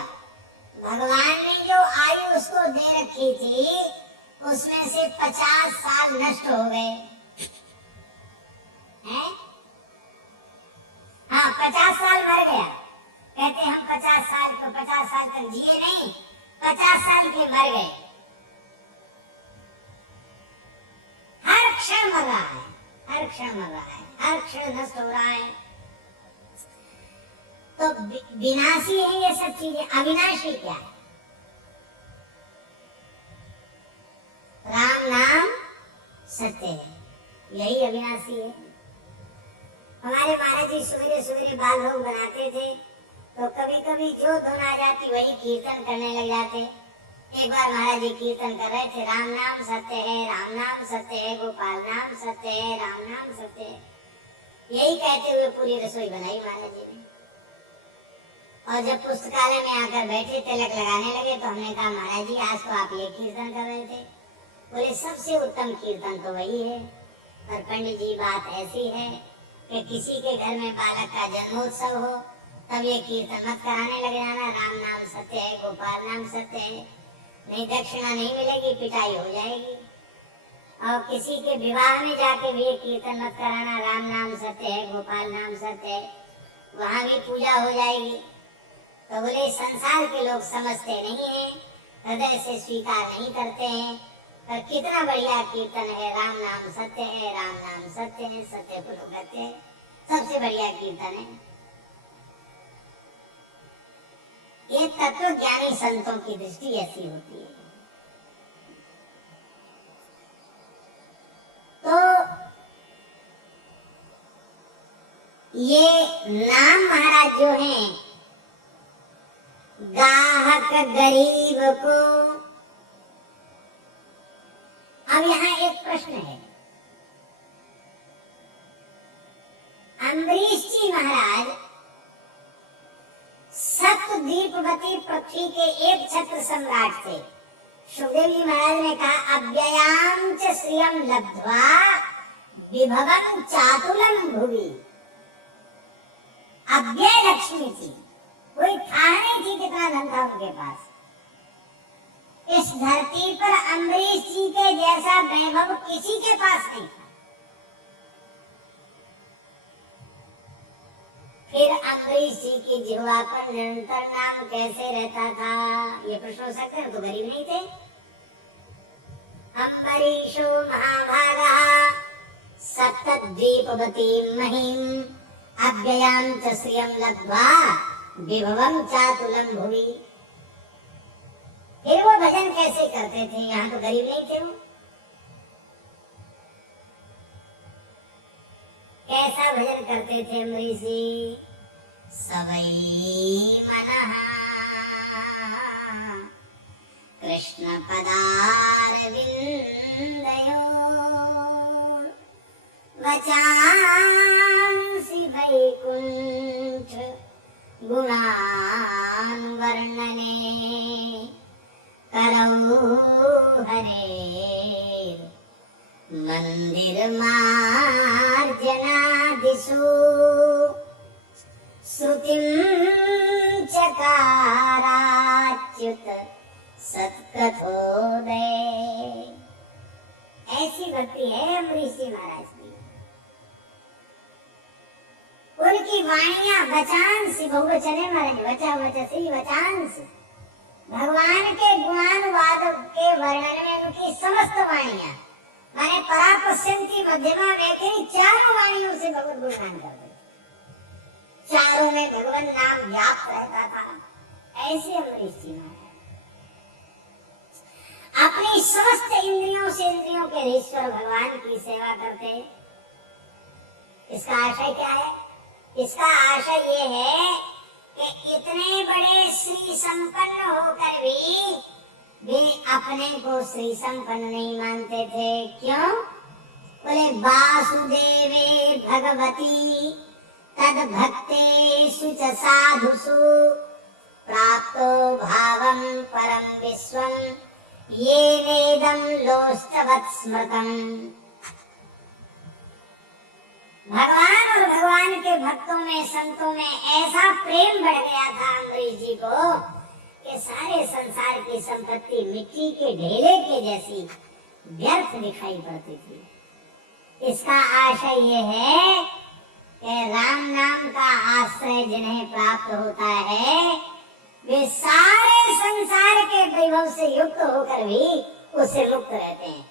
भगवान ने जो आयु उसको दे रखी थी उसमें से 50 साल नष्ट हो गए हैं। हाँ, 50 साल मर गया। कहते हम 50 साल तक जिए नहीं, 50 साल के मर गए। हर क्षण मर रहा है, हर क्षण मर रहा है, हर क्षण नष्ट हो रहा है। तो विनाशी है ये सब चीजें, अविनाशी क्या है? राम नाम सत्य है, यही अविनाशी है। हमारे महाराज जी सवेरे सवेरे बाल भोग बनाते थे, तो कभी कभी जो धुन आ जाती वही कीर्तन करने लग जाते। एक बार महाराज जी कीर्तन कर रहे थे, राम नाम सत्य है, राम नाम सत्य है, गोपाल नाम सत्य है, राम नाम सत्य है। यही कहते हुए पूरी रसोई बनाई महाराज जी ने। और जब पुस्तकालय में आकर बैठे, तिलक लगाने लगे, तो हमने कहा महाराज जी आज तो आप ये कीर्तन कर रहे थे। बोले सबसे उत्तम कीर्तन तो वही है, पर पंडित जी बात ऐसी है कि किसी के घर में बालक का जन्मोत्सव हो तब ये कीर्तन मत कराने लग जाना, राम नाम सत्य है, गोपाल नाम सत्य है, नहीं दक्षिणा नहीं मिलेगी, पिटाई हो जाएगी। और किसी के विवाह में जाके भी ये कीर्तन मत कराना, राम नाम सत्य है, गोपाल नाम सत्य है, वहां भी पूजा हो जाएगी। तो बोले संसार के लोग समझते नहीं हैं, हृदय से स्वीकार नहीं करते हैं, पर कितना बढ़िया कीर्तन है, राम नाम सत्य है, राम नाम सत्य है, सत्य को तो कहते हैं, सबसे बढ़िया कीर्तन है। ये तत्व ज्ञानी संतों की दृष्टि ऐसी होती है। तो ये नाम महाराज जो हैं, गाहक गरीब को। अब यहाँ एक प्रश्न है, अम्बरीश जी महाराज सप्तद्वीपवती पृथ्वी के एक छत्र सम्राट थे। सुखदेव जी महाराज ने कहा अव्ययाम च श्रियम लब्ध्वा विभवम चातुलम भुवि। अव्यय लक्ष्मी थी, कोई था नहीं थी कितना धन था उनके पास। इस धरती पर अम्बरीश जी के जैसा वैभव किसी के पास नहीं था। फिर अम्बरीश जी की जिह्वा पर निरंतर नाम कैसे रहता था, ये प्रश्न हो सकता है, तो गरीब नहीं थे। अम्बरीशो महाभागा सप्तद्वीपवती महिम अव्ययां च श्रियं लब्ध्वा विभवं चातुलं भुवि। फिर वो भजन कैसे करते थे, यहाँ तो गरीब नहीं थे वो। कैसा भजन करते थे अम्बरीश जी? सवै मनः कृष्ण पदारविंदयोः वचांसि वैकुंठ गुणानुवर्णने करौ हरेर् मंदिर मार्जनादिषु श्रुतिं चकाराच्युत सत्कथोदय। ऐसी भक्ति है अम्बरीश जी महाराज की। उनकी वाणियां वचांस बहुवचने महाराज, वचा वचसी वचांस, भगवान के गुणानुवाद के वर्णन में उनकी समस्त वाणियां माने परा पश्यंती मध्यमा वैखरी चारों वाणियों से भगवत गुणगान करते, चारों में भगवान नाम व्याप्त रहता था। ऐसे अम्बरीश जी अपनी समस्त इंद्रियों से इंद्रियों के ईश्वर भगवान की सेवा करते। इसका आशय क्या है? इसका आशय ये है कि इतने बड़े श्री संपन्न होकर भी वे अपने को श्री संपन्न नहीं मानते थे। क्यों? बोले वासुदेवे भगवती तद भक्तेषु च साधुषु प्राप्तो भावं परम विश्वं ये नेदं लोष्टवत् स्मृतम्। भगवान और भगवान के भक्तों में संतों में ऐसा प्रेम बढ़ गया था अम्बरीश जी को कि सारे संसार की संपत्ति मिट्टी के ढेले के जैसी व्यर्थ दिखाई पड़ती थी। इसका आशय ये है कि राम नाम का आश्रय जिन्हें प्राप्त होता है वे सारे संसार के वैभव से युक्त होकर भी उससे मुक्त रहते हैं,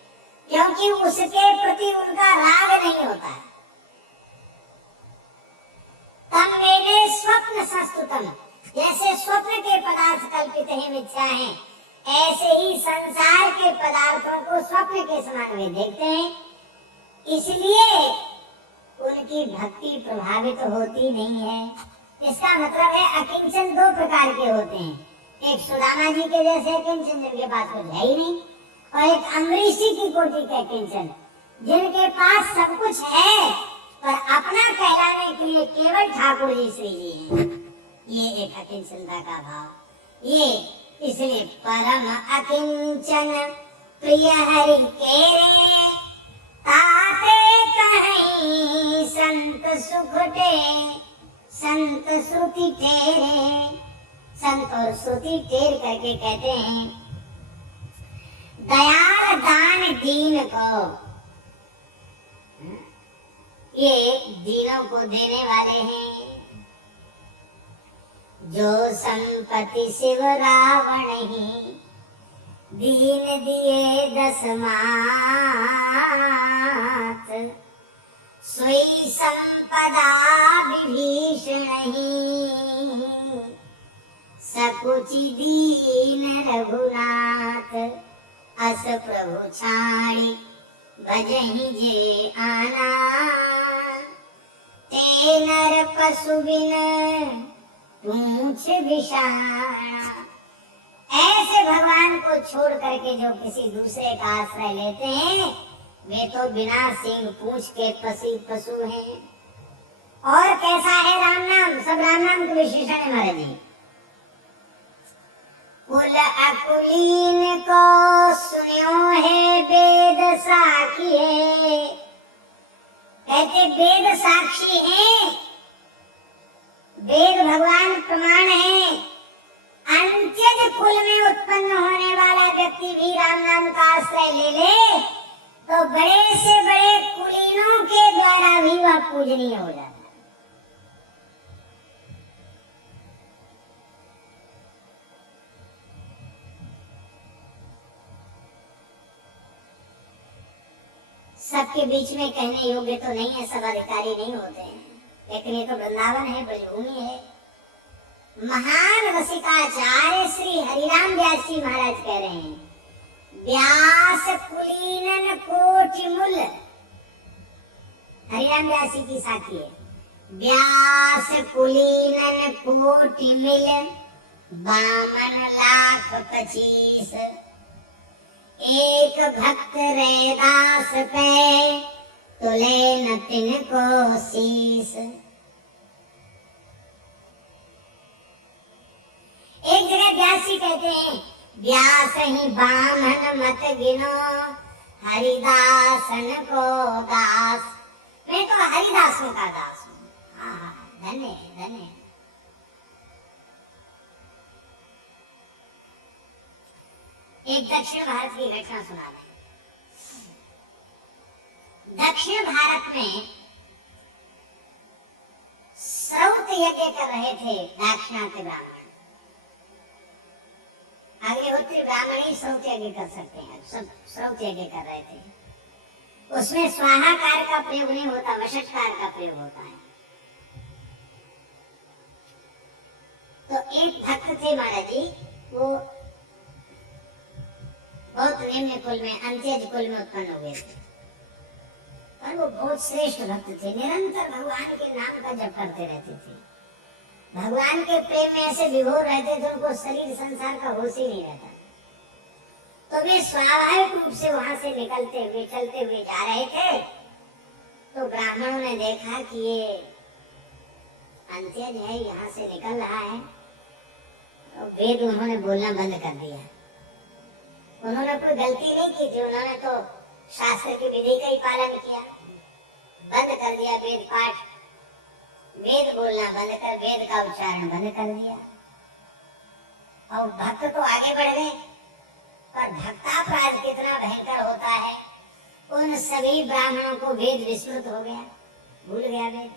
क्योंकि उसके प्रति उनका राग नहीं होता है। तम मेने स्वप्न संस्तुतम, जैसे स्वप्न के पदार्थ कल्पित है मिथ्या हैं, ऐसे ही संसार के पदार्थों को स्वप्न के समान वे देखते हैं। इसलिए उनकी भक्ति प्रभावित होती नहीं है। इसका मतलब है अकिंचन दो प्रकार के होते हैं, एक सुदामा जी के जैसे अकिंचन जिनके पास कुछ है ही नहीं, और एक अम्बरीश जी की कोटि के अकिंचन जिनके पास सब कुछ है पर अपना कहलाने के लिए केवल ठाकुर जी श्री जी हैं। ये एक अकिंचनता का भाव। ये इसलिए परम अकिंचन प्रिय हरि के ताते कहीं संत सुखटे संत श्रुति टेरे। संत और श्रुति टेर करके कहते हैं दयाल दान दीन को, ये दीनों को देने वाले हैं। जो संपत्ति शिव रावण ही दीन दिए 10 मात, सोई संपदा विभीषण ही सकुचि दीन रघुनाथ। अस प्रभु छाड़ी भजहि जे आना, ते नर पशु बिन पूछ विषाणा। ऐसे भगवान को छोड़ करके जो किसी दूसरे का आश्रय लेते हैं, वे तो बिना सींग पूछ के पशु हैं। और कैसा है राम नाम? सब राम नाम के विशेषण है महाराज जी। कुल अकुलीन को सुनियो है वेद साखी है, कहते वेद साक्षी है, वेद भगवान प्रमाण है। अंत्यज कुल में उत्पन्न होने वाला व्यक्ति भी राम नाम का आश्रय ले ले तो बड़े से बड़े कुलीनों के द्वारा भी वह पूजनीय हो जाता है। सबके बीच में कहने योग्य तो नहीं है, सब अधिकारी नहीं होते हैं, लेकिन ये तो वृंदावन है, ब्रजभूमि है। महान रसिकाचार्य श्री हरिराम व्यास जी महाराज कह रहे हैं, व्यास कुलीनन कोटि मूल। हरिराम व्यास जी की साखी है, व्यास कुलीनन कोटि मिल, बामन लाख 25। एक भक्त रैदास पे, तुले न तिनको शीस। एक जगह व्यास जी कहते हैं, व्यास ही बामन मत गिनो, हरिदासन को दास। मैं तो हरिदासों का दास हूँ। हाँ, धन्य धन्य। एक दक्षिण भारत की घटना सुना है। दक्षिण भारत में श्रौत यज्ञ कर रहे थे दाक्षिणात्य ब्राह्मण। अग्निहोत्री ब्राह्मण ही श्रौत यज्ञ कर सकते हैं, सब श्रौत यज्ञ कर रहे थे। उसमें स्वाहाकार का प्रयोग नहीं होता, वषटकार का प्रयोग होता है। तो एक भक्त थे महाराज जी, वो बहुत निम्न कुल में, अंत्यज कुल में उत्पन्न हुए थे, पर वो बहुत श्रेष्ठ भक्त थे। निरंतर भगवान के नाम का जप करते रहते थे, भगवान के प्रेम में ऐसे विभोर रहते थे, उनको शरीर संसार का होश ही नहीं रहता। तो वे स्वाभाविक रूप से वहां से निकलते हुए चलते हुए जा रहे थे, तो ब्राह्मणों ने देखा कि ये अंत्यज है, यहाँ से निकल रहा है, तो वेद उन्होंने बोलना बंद कर दिया। उन्होंने कोई गलती नहीं की थी, उन्होंने तो शास्त्र की विधि का ही पालन किया, बंद कर दिया वेद पाठ, वेद बोलना बंद कर, वेद का उच्चारण बंद कर दिया। और भक्त तो आगे बढ़ गए, पर भक्तापराध कितना भयंकर होता है। उन सभी ब्राह्मणों को वेद विस्मृत हो गया, भूल गया वेद।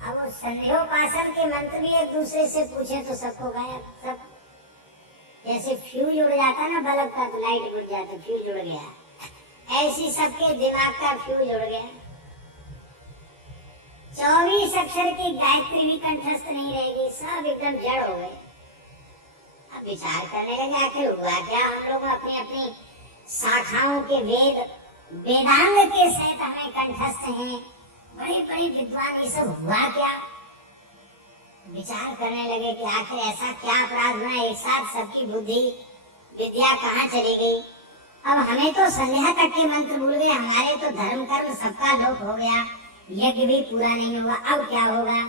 अब वो संध्योपासन के मंत्र भी एक दूसरे से पूछे तो सबको गायब, सब जैसे फ्यूज उड़ जाता ना बल्ब का, तो लाइट बुझ जाती, फ्यूज उड़ गया, ऐसी सबके दिमाग का फ्यूज उड़ गया। 24 अक्षर की गायत्री भी कंठस्थ नहीं रहेगी, सब एकदम जड़ हो गए। अब विचार करने लगे आखिर हुआ क्या। हम लोग अपनी अपनी शाखाओं के वेद वेदांग के सहित हमें कंठस्थ हैं, बड़े बड़े विद्वान, ये सब हुआ क्या। विचार करने लगे कि आखिर ऐसा क्या अपराध हुआ, एक साथ सबकी बुद्धि विद्या कहाँ चली गई। अब हमें तो संध्या तक के मंत्र भूल गए, हमारे तो धर्म कर्म सबका लोप हो गया, यज्ञ भी पूरा नहीं हुआ, अब क्या होगा।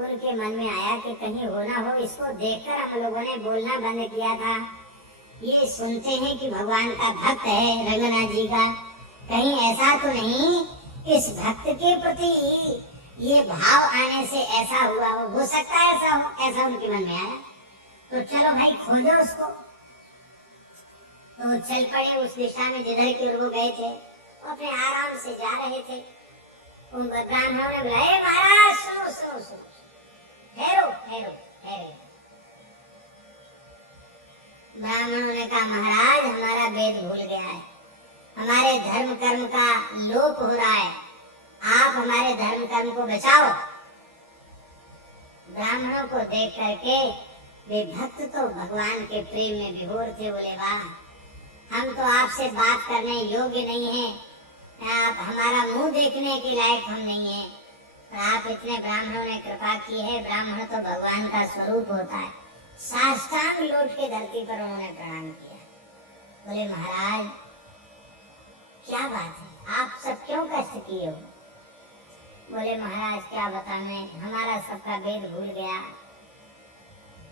उनके मन में आया कि कहीं होना हो, इसको देखकर हम लोगों ने बोलना बंद किया था। ये सुनते हैं कि भगवान का भक्त है रंगनाथ जी का, कहीं ऐसा तो नहीं इस भक्त के प्रति ये भाव आने से ऐसा हुआ हो सकता है ऐसा हो, ऐसा उनके मन में आया। तो चलो भाई खोजो उसको। तो चल पड़े उस दिशा में जिधर की वो गए थे, वो अपने आराम से जा रहे थे। उन ब्राह्मणों ने बोला, "हे महाराज, सुनो सुनो सुनो, ठहरो ठहरो ठहरो।" ब्राह्मणों ने कहा, "महाराज, हमारा वेद भूल गया है, हमारे धर्म कर्म का लोप हो रहा है, आप हमारे धर्म कर्म को बचाओ।" ब्राह्मणों को देख करके वे भक्त तो भगवान के प्रेम में विभोर थे। बोले, "वाह, हम तो आपसे बात करने योग्य नहीं हैं, आप हमारा मुंह देखने के लायक हम नहीं हैं, पर आप इतने ब्राह्मणों ने कृपा की है। ब्राह्मण तो भगवान का स्वरूप होता है।" साष्टांग लौट के धरती पर उन्होंने प्रणाम किया। बोले, "महाराज, क्या बात है, आप सब क्यों कष्ट किए हो?" बोले, "महाराज, क्या बताएं, हमारा सबका वेद भूल गया,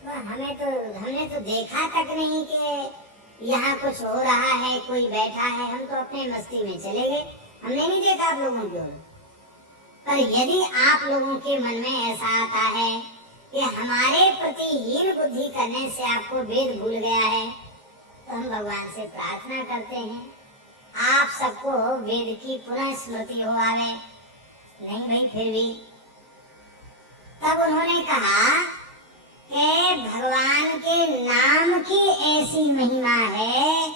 तो हमने तो देखा तक नहीं कि यहाँ कुछ हो रहा है, कोई बैठा है, हम तो अपने मस्ती में चले गए, हमने नहीं देखा आप लोगों को। पर यदि आप लोगों के मन में ऐसा आता है कि हमारे प्रति हीन बुद्धि करने से आपको वेद भूल गया है, तो हम भगवान से प्रार्थना करते हैं आप सबको वेद की पुनः स्मृति हो आवे। नहीं भाई, फिर भी तब उन्होंने कहा कि भगवान के नाम की ऐसी महिमा है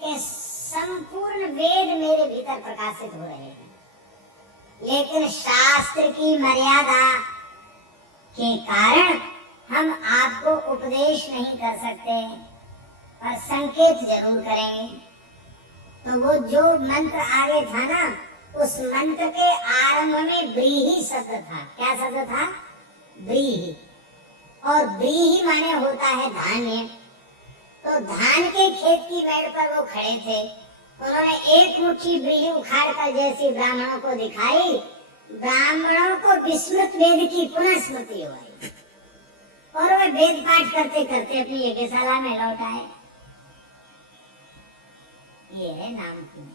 कि संपूर्ण वेद मेरे भीतर प्रकाशित हो रहे हैं, लेकिन शास्त्र की मर्यादा के कारण हम आपको उपदेश नहीं कर सकते, पर संकेत जरूर करेंगे। तो वो जो मंत्र आगे था ना, उस मंत्र के आरंभ में ब्रीहि शब्द था। क्या शब्द था? ब्रीहि। और ब्रीहि माने होता है धान्य। तो धान के खेत की मेड़ पर वो खड़े थे, उन्होंने एक मुट्ठी ब्रीहि उखाड़ कर जैसी ब्राह्मणों को दिखाई, ब्राह्मणों को विस्मृत वेद की पुनः स्मृति हो गई और वे वेद पाठ करते करते अपनी यज्ञशाला में लौट आए। ये है नाम की महिमा।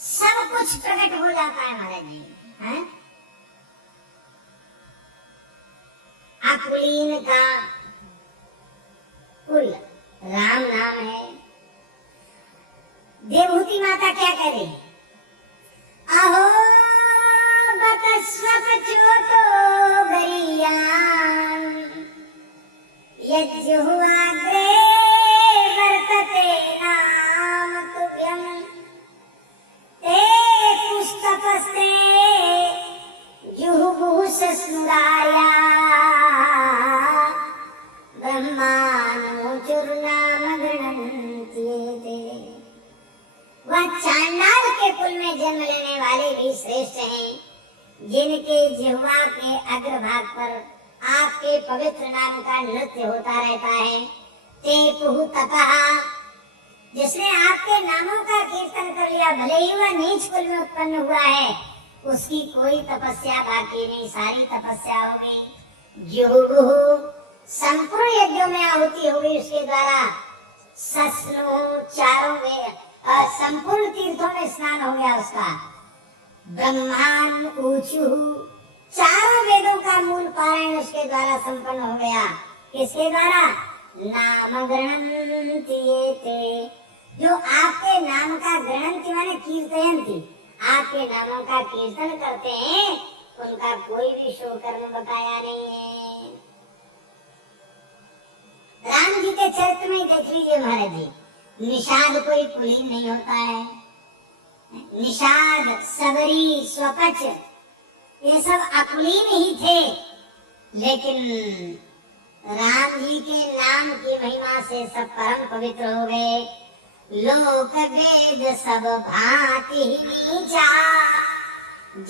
सब कुछ प्रकट हो जाता है महाराज जी, हैं? अकुलीन का कुल राम नाम है। देवहूति माता क्या करे? अहो बकस्वपच्युतो गरियां यज्जुहुआग्रे वर्तते नाम तुभ्यं ते पुस्तकस्ते जुहुः सस्नुराया ब्रह्माणो चुर्नाम गृह्णन्ति ते। वह चांडाल के कुल में जन्म लेने वाले भी श्रेष्ठ हैं, जिनके जिह्वा के अग्रभाग पर आपके पवित्र नाम का नृत्य होता रहता है। ते पुहु तपः, जिसने आपके नामों का कीर्तन कर लिया, भले ही वह नीच कुल में उत्पन्न हुआ है, उसकी कोई तपस्या बाकी नहीं, सारी तपस्या हो गई। जुहुः, संपूर्ण यज्ञों में आहुति हो गई उसके द्वारा। सस्नु, चारों में संपूर्ण तीर्थों में स्नान हो गया उसका। ब्रह्मान ऊचु, चारों वेदों का मूल पारायण उसके द्वारा संपन्न हो गया। किसके द्वारा? नाम गृह्णन्ति ते, जो आपके नाम का गृह्णन्ति माने कीर्तयन्ति, आपके नामों का कीर्तन करते हैं, उनका कोई भी शो कर्म बकाया नहीं है। राम जी के चरित्र में देख लीजिए महाराज जी, निषाद कोई कुलीन नहीं होता है। निषाद, सबरी, स्वपच, ये सब अकुलीन ही थे, लेकिन राम जी के नाम की महिमा से सब परम पवित्र हो गए। लोक वेद सब भांति नीचा,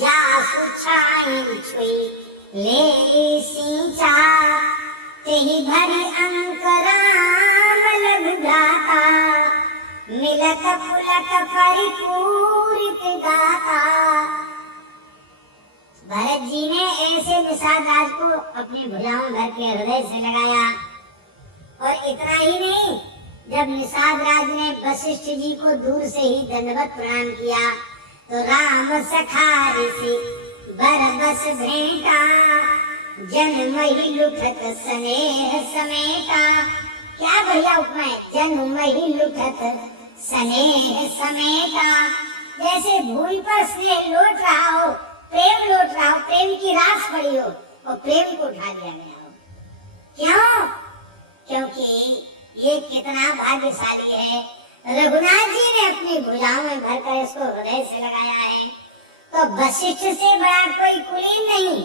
जासु छाई छुई ले सींचा, तेहि भरी अंक राम लघु गाता, मिलत पुलक परिपूरित गाता। भरत जी ने ऐसे निषाद राज को अपनी भुजाओं भर के हृदय से लगाया। और इतना ही नहीं, जब निषाद राज ने वशिष्ठ जी को दूर से ही दंडवत प्रणाम किया, तो राम सखा ऋषि बर बस भेंटा, जन्म ही लुठत स्नेह समेटा, क्या बढ़िया उपमा है। जन्म ही लुटत स्नेह समेटा, जैसे भूल पर स्नेह लौट रहा हो, प्रेम लौट रहा हो, प्रेम की रास पड़ी हो और प्रेम को उठा लिया गया हो। क्यों? क्योंकि ये कितना भाग्यशाली है। रघुनाथ जी ने अपनी भुजाओं में भरकर इसको हृदय से लगाया है। तो वशिष्ठ से बड़ा कोई कुलीन नहीं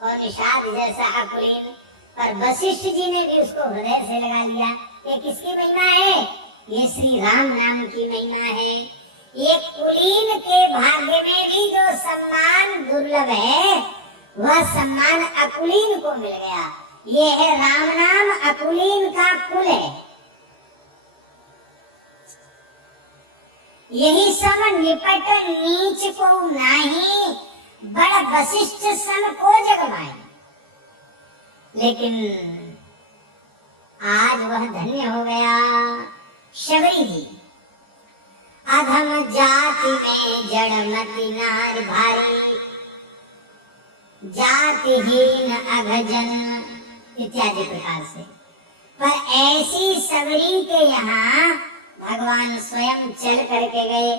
और निषाद जैसा अकुलीन, पर वशिष्ठ जी ने भी उसको हृदय से लगा लिया। ये किसकी महिमा है? ये श्री राम नाम की महिमा है। ये कुलीन के भाग्य में भी जो सम्मान दुर्लभ है, वह सम्मान अकुलीन को मिल गया। ये है राम नाम, अकुलीन का कुल है। यही सम निपट नीच को नाही, बड़ वशिष्ठ सन को जगमाई। लेकिन आज वह धन्य हो गया शबरी जी। अधम जाति में जड़मति नार भारी, जातिहीन अघजन इत्यादि प्रकार से। पर ऐसी सबरी के यहाँ भगवान स्वयं चल करके गए।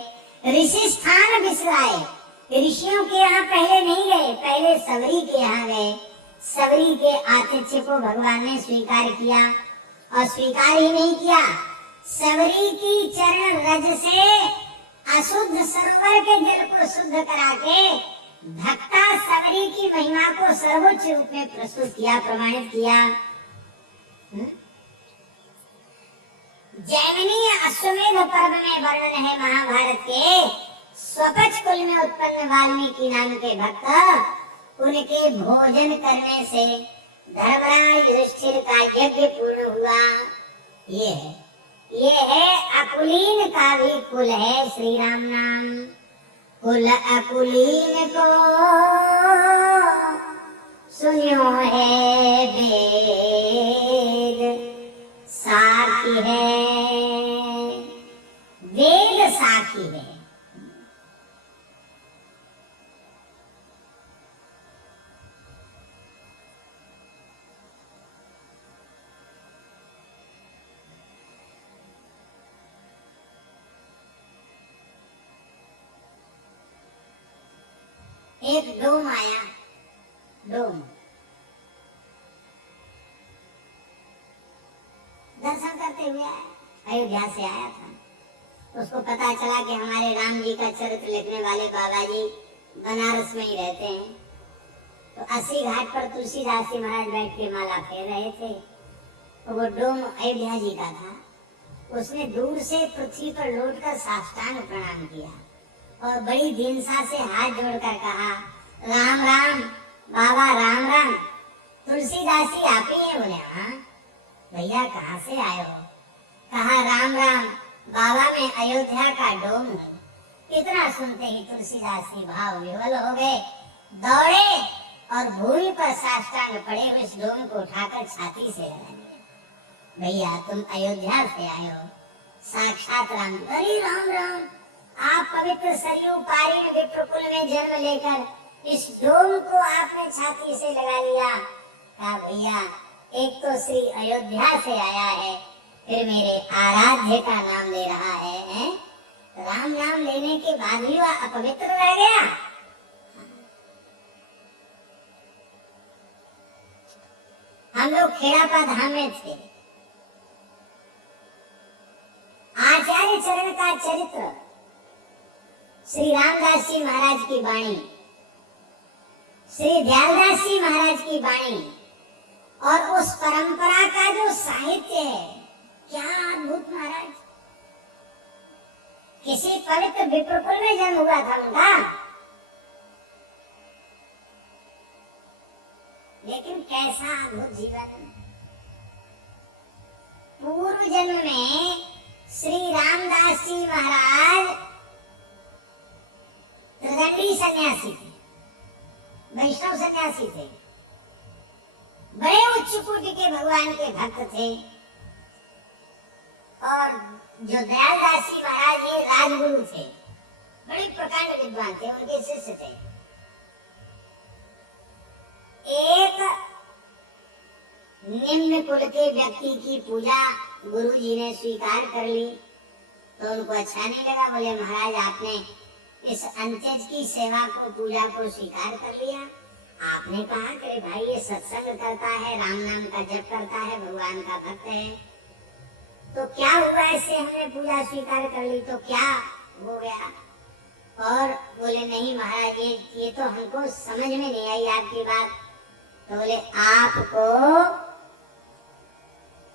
ऋषि स्थान बिसराए। ऋषियों के यहाँ पहले नहीं गए, पहले सबरी के यहाँ गए। सबरी के आतिथ्य को भगवान ने स्वीकार किया और स्वीकार ही नहीं किया, सबरी की चरण रज से अशुद्ध सरोवर के जल को शुद्ध करा के भक्ता सबरी की महिमा को सर्वोच्च रूप में प्रस्तुत किया, प्रमाणित किया। जैमिनी अश्वमेध पर्व में वर्णन है महाभारत के स्वपच कुल में उत्पन्न वाल्मीकि नाम के भक्त, उनके भोजन करने से धर्मराज युधिष्ठिर का यज्ञ पूर्ण हुआ। ये है अकुलीन का भी कुल है श्री राम नाम। कुल अकुलीन को सुनियो है वेद साखी है, वेद साखी है। एक डोम आया, डोम दर्शन करते हुए अयोध्या से आया था। उसको पता चला कि हमारे राम जी का चरित्र लिखने वाले बाबा जी बनारस में ही रहते हैं। तो 80 घाट पर तुलसीदास जी महाराज बैठ के माला फेर रहे थे। तो वो डोम अयोध्या जी का था। उसने दूर से पृथ्वी पर लौटकर साष्टांग प्रणाम किया और बड़ी दीनता से हाथ जोड़कर कहा, राम राम बाबा, राम राम। तुलसीदास जी आप ही हैं? बोले हाँ। भैया कहाँ से आए हो? कहा राम राम बाबा, मैं अयोध्या का डोम हूँ। इतना सुनते ही तुलसीदास जी भाव विह्वल हो गए, दौड़े और भूमि पर साष्टांग पड़े हुए इस डोम को उठाकर छाती से लगा दिया। भैया तुम अयोध्या से आए हो, साक्षात राम। अरे राम राम, आप पवित्र सरयू पारी में विप्रकुल में जन्म लेकर इस डोम को आपने छाती से लगा लिया। कहा भैया एक तो श्री अयोध्या से आया है, फिर मेरे आराध्य का नाम ले रहा है? राम नाम लेने के बाद भी वह अपवित्र रह गया। हम लोग खेड़ापा धाम में थे। आचार्य चरण का चरित्र, श्री रामदास जी महाराज की वाणी, श्री दयालदास जी महाराज की वाणी और उस परंपरा का जो साहित्य है, क्या अद्भुत महाराज। किसी पवित्र विप्रकुल में जन्म हुआ था उनका, लेकिन कैसा अद्भुत जीवन। पूर्व जन्म में श्री रामदास जी महाराज त्रिदंडी सन्यासी थे, वैष्णव सन्यासी थे, बड़े उच्च कोटि के भगवान के भक्त थे। और जो दयालदास जी महाराज ये राजगुरु थे, बड़े प्रकांड विद्वान थे, उनके शिष्य थे। एक निम्न कुल के व्यक्ति की पूजा गुरुजी ने स्वीकार कर ली तो उनको अच्छा नहीं लगा। बोले महाराज आपने इस अंत्यज की सेवा को पूजा को स्वीकार कर लिया। आपने कहा कि भाई ये सत्संग करता है, राम नाम का जप करता है, भगवान का भक्त है, तो क्या हुआ इससे हमने पूजा स्वीकार कर ली तो क्या हो गया? और बोले नहीं महाराज ये तो हमको समझ में नहीं आई आपकी बात। तो बोले आपको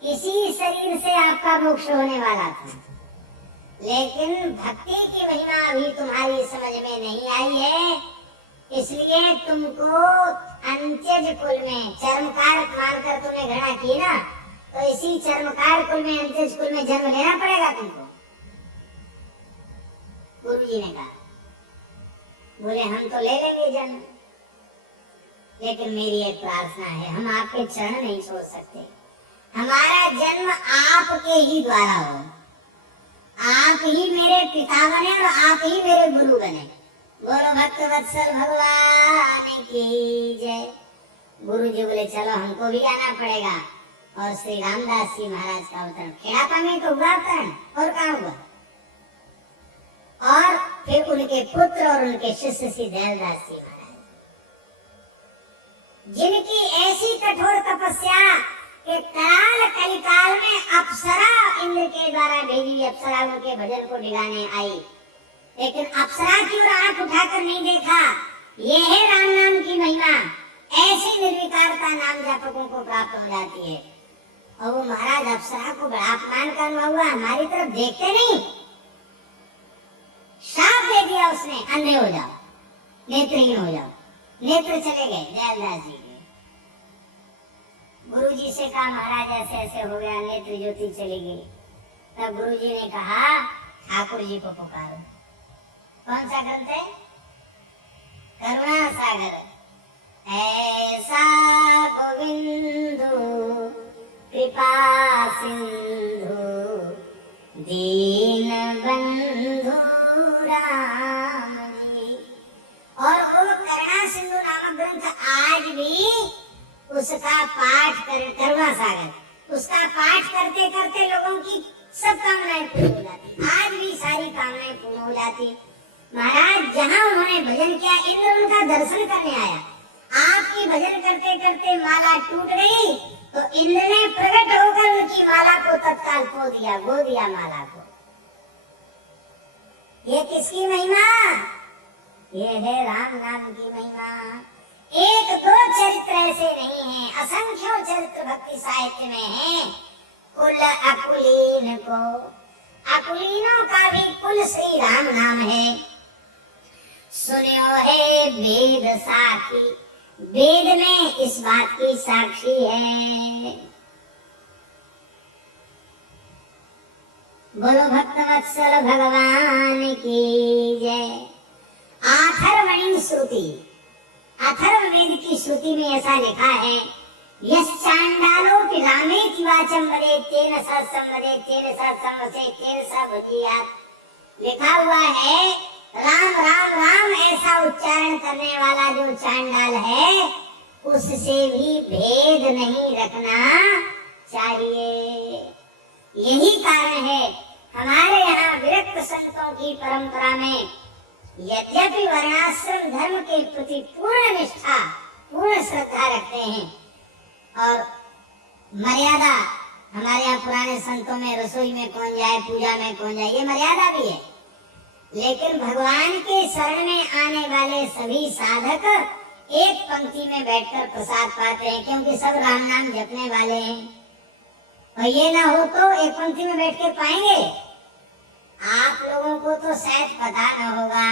इसी शरीर से आपका मोक्ष होने वाला था, लेकिन भक्ति की महिमा अभी तुम्हारी समझ में नहीं आई है, इसलिए तुमको अंत्यज कुल में चर्मकार मानकर तुमने घृणा की ना, तो इसी चर्मकार कुल में अंत्यज कुल में जन्म लेना पड़ेगा तुमको। गुरुजी ने कहा। बोले हम तो ले लेंगे जन्म, लेकिन मेरी एक प्रार्थना है, हम आपके चरण नहीं छोड़ सकते। हमारा जन्म आपके ही द्वारा हो, आप ही मेरे पिता बने और आप ही मेरे गुरु बने। बोलो भक्त वत्सल भगवान की जय। गुरु जी बोले चलो हमको भी आना पड़ेगा। और श्री रामदास जी महाराज का अवतरण खेड़ापा में तो हुआ अवतरण, और कहाँ हुआ? और फिर उनके पुत्र और उनके शिष्य श्री दयालदास जी महाराज, जिनकी ऐसी कठोर तपस्या कि कराल कलिकाल में अप्सरा इंद्र के द्वारा भेजी अप्सरा उनके भजन को डिगाने आई, लेकिन अप्सरा की ओर आंख उठाकर नहीं देखा। ये है राम नाम की महिमा, ऐसी निर्विकारता नाम जापकों को प्राप्त हो जाती है। और वो महाराज अप्सरा को बड़ा अपमान करना हुआ, हमारी तरफ देखते नहीं, शाप दे दिया उसने, अंधे हो जाओ, नेत्रहीन हो जाओ। नेत्र चले गए दयालदास जी के। गुरुजी से कहा महाराज ऐसे ऐसे हो गया, नेत्र ज्योति चली गई। तब गुरुजी ने कहा ठाकुर जी को पुकारो। कौन सा ग्रंथ है? करुणा सागर। ऐसा गोविंदु कृपा सिंधु दीन बंधु राम जी। और वो करुणा सिंधु नामक ग्रंथ आज भी उसका पाठ करुणा सागर, उसका पाठ करते करते लोगों की सब कामनाएं पूरी हो जाती। आज भी सारी कामनाएं पूर्ण हो जाती। महाराज जहाँ उन्होंने भजन किया, इंद्र उनका दर्शन करने आया। आपकी भजन करते करते माला टूट गई तो इंद्र ने प्रकट होकर उनकी माला को तत्काल खो दिया, गो दिया माला को। ये किसकी महिमा? ये है राम नाम की महिमा। एक दो चरित्र ऐसे नहीं है, असंख्यों चरित्र भक्ति साहित्य में है। कुल अकुलीन को, अकुलीनों का भी कुल श्री राम नाम है। सुनियो है वेद साखी, वेद में इस बात की साक्षी है। बोलो भक्तवत्सल भगवान की जय। अथर्वणीय श्रुति, अथर्ववेद की श्रुति में ऐसा लिखा है, यस चांडालो कि रामेति वाचम वदे तेन सहस्रम वदे तेन सहस्रम वसे तेन सबुद्धियात्। लिखा हुआ है राम राम राम ऐसा उच्चारण करने वाला जो चांडाल है, उससे भी भेद नहीं रखना चाहिए। यही कारण है हमारे यहाँ विरक्त संतों की परंपरा में यद्यपि वर्णाश्रम धर्म के प्रति पूर्ण निष्ठा, पूर्ण श्रद्धा रखते हैं, और मर्यादा हमारे यहाँ पुराने संतों में रसोई में कौन जाए, पूजा में कौन जाए, ये मर्यादा भी है। लेकिन भगवान के शरण में आने वाले सभी साधक एक पंक्ति में बैठकर प्रसाद पाते हैं, क्योंकि सब राम नाम जपने वाले हैं। और ये ना हो तो एक पंक्ति में बैठ के पाएंगे? आप लोगों को तो शायद पता न होगा,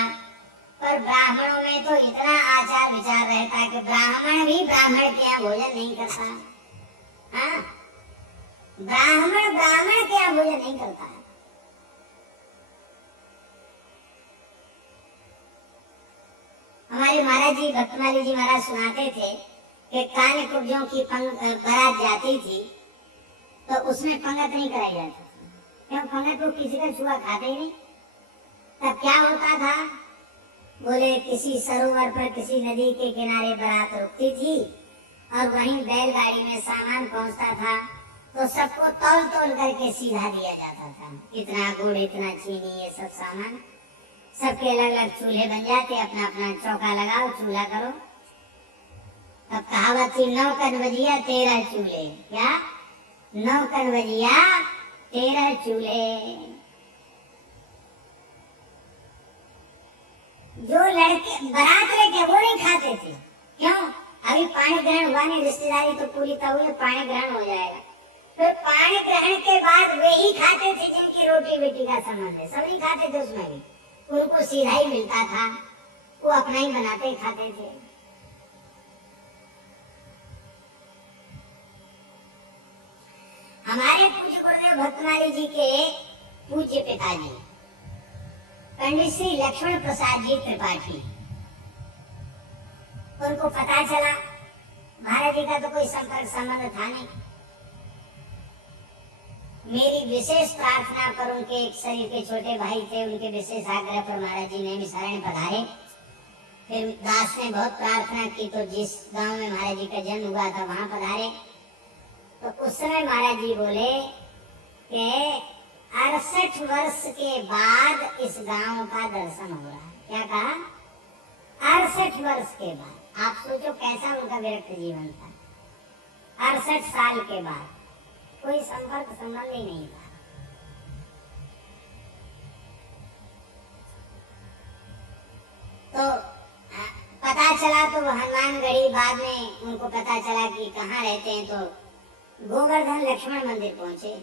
पर ब्राह्मणों में तो इतना आचार विचार रहता है कि ब्राह्मण भी ब्राह्मण के यहाँ भोजन नहीं करता। हाँ, ब्राह्मण ब्राह्मण के यहाँ भोजन नहीं करता। हमारे महाराज जी भक्तमाली जी महाराज सुनाते थे कि कान कुब्जों की बारात जाती थी तो उसमें पंगत नहीं कराई जाती, क्यों? पंगत तो किसी का छुआ खाते ही नहीं। तब क्या होता था? बोले किसी सरोवर पर, किसी नदी के किनारे बारात रुकती थी और वहीं बैलगाड़ी में सामान पहुंचता था तो सबको तौल तौल करके सीधा दिया जाता था। इतना गुड़, इतना चीनी, ये सब सामान, सबके अलग अलग चूल्हे बन जाते, अपना अपना चौका लगाओ, चूल्हा करो। तब कहावत थी 9 कनवजिया 13 चूल्हे। क्या? 9 कनवजिया 13 चूल्हे। जो लड़के बारात लेके वो नहीं खाते थे। क्यों? अभी पानी ग्रहण हुआ नहीं, रिश्तेदारी तो पूरी तब में पानी ग्रहण हो जाएगा। फिर पानी ग्रहण के बाद वे ही खाते थे जिनकी रोटी बेटी का संबंध है। सभी खाते थे, उसमें भी उनको सीधा ही मिलता था, वो अपना ही बनाते खाते थे। हमारे पूज्य गुरुदेव भक्तमाली जी के पूज्य पिताजी पंडित श्री लक्ष्मण प्रसाद जी त्रिपाठी, उनको पता चला महाराज जी का तो कोई संपर्क संबंध था नहीं। मेरी विशेष प्रार्थना पर, उनके एक शरीर के छोटे भाई थे, उनके विशेष आग्रह पर महाराज जी ने शरण पधारे। फिर दास ने बहुत प्रार्थना की तो जिस गांव में महाराज जी का जन्म हुआ था वहां पधारे। तो उस समय महाराज जी बोले कि 68 वर्ष के बाद इस गांव का दर्शन हो रहा है। क्या कहा? 68 वर्ष के बाद। आप सोचो कैसा उनका विरक्त जीवन था। 68 साल के बाद कोई संपर्क संबंध ही नहीं था। तो पता चला तो हनुमानगढ़ी, बाद में उनको पता चला कि कहाँ रहते हैं, तो गोवर्धन लक्ष्मण मंदिर पहुंचे।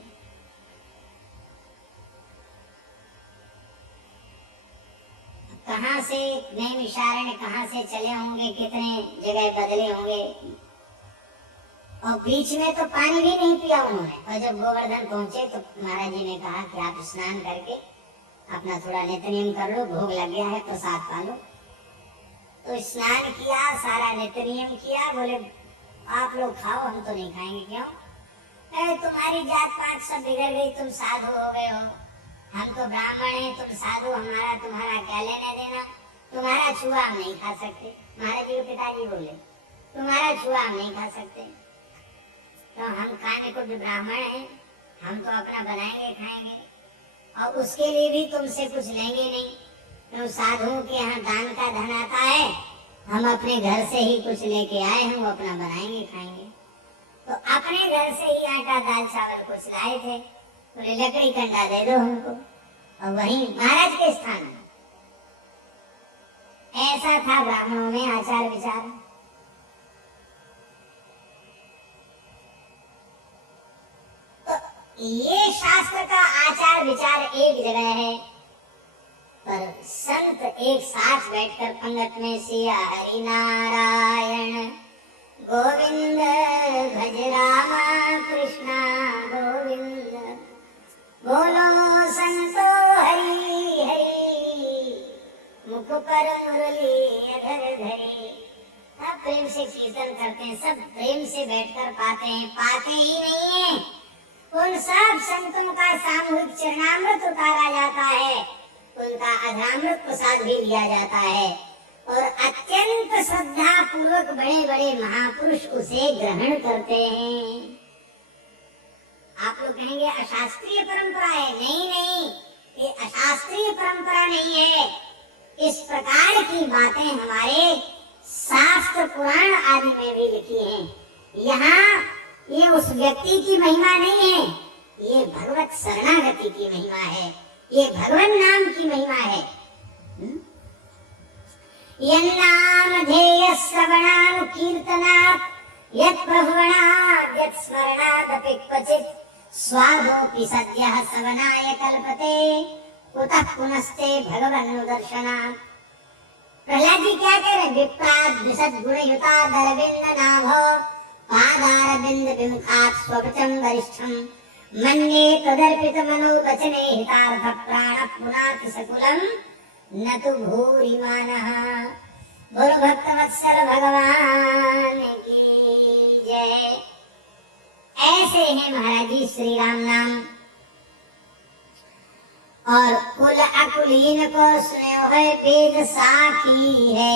कहाँ से नए इशारे कहाँ से चले होंगे, कितने जगह बदले होंगे, और बीच में तो पानी भी नहीं पिया उन्होंने। और जब गोवर्धन पहुंचे तो महाराज जी ने कहा कि आप स्नान करके अपना थोड़ा नित्य नियम कर लो, भोग लग गया है, प्रसाद पालो। तो स्नान किया, सारा नित्य नियम किया। बोले आप लोग खाओ, हम तो नहीं खाएंगे। क्यों? तुम्हारी जात पात सब बिगड़ गई, तुम साधु हो गए हो, हम तो ब्राह्मण हैं, तुम साधु, हमारा तुम्हारा क्या लेना देना, तुम्हारा छुआ हम नहीं खा सकते। महाराज जी के पिताजी बोले तुम्हारा छुआ हम नहीं खा सकते, तो हम खाने को भी ब्राह्मण हैं, हम तो अपना बनाएंगे खाएंगे, और उसके लिए भी तुमसे कुछ लेंगे नहीं। तो साधुओं के यहाँ दान का धन आता है, हम अपने घर से ही कुछ लेके आए हैं, वो अपना बनाएंगे खाएंगे। तो अपने घर से ही आटा दाल चावल कुछ लाए थे, बोले लकड़ी कंडा दे दो हमको, और वहीं महाराज के स्थान में। ऐसा था ब्राह्मणों में आचार विचार। तो ये शास्त्र का आचार विचार एक जगह है, पर संत एक साथ बैठकर पंगत में सिया हरि नारायण गोविंद भज रामा कृष्णा गोविंद, बोलो संतो हरि हरि, मुख पर मुरली अधर धरी। सब प्रेम से कीर्तन करते हैं, सब प्रेम से बैठकर पाते ही नहीं है। उन सब संतों का सामूहिक चरणामृत उतारा जाता है, उनका अधरामृत प्रसाद भी लिया जाता है, और अत्यंत श्रद्धा पूर्वक बड़े बड़े महापुरुष उसे ग्रहण करते हैं। आप लोग कहेंगे अशास्त्रीय परंपरा है। नहीं नहीं, ये अशास्त्रीय परंपरा नहीं है। इस प्रकार की बातें हमारे शास्त्र पुराण आदि में भी लिखी हैं। यहाँ ये उस व्यक्ति की महिमा नहीं है, ये भगवत शरणागति की महिमा है, ये भगवान नाम की महिमा है। यन्नाम ध्येय श्रवणानु कीर्तनात् यत् प्रभवणात् यत् स्मरणादपि क्वचित् स्वादोऽपि सद्यः सवनाय कल्पते कुतः पुनस्ते भगवन् दर्शनात्। प्रहलाद जी क्या कह रहे? विप्रात् द्विषद् गुणयुतादरविन्द नाभो पादारविन्द विमुखात् स्वपचं वरिष्ठं मन्ये तदर्पित मनोवचने हितार्थ प्राण पुनाति सकुलं न तु भूरिमानः। बोलो भक्तवत्सल भगवान की जय। ऐसे हैं महाराज जी श्री राम नाम। और कुल अकुलीन को सुनो है वेद साखी है,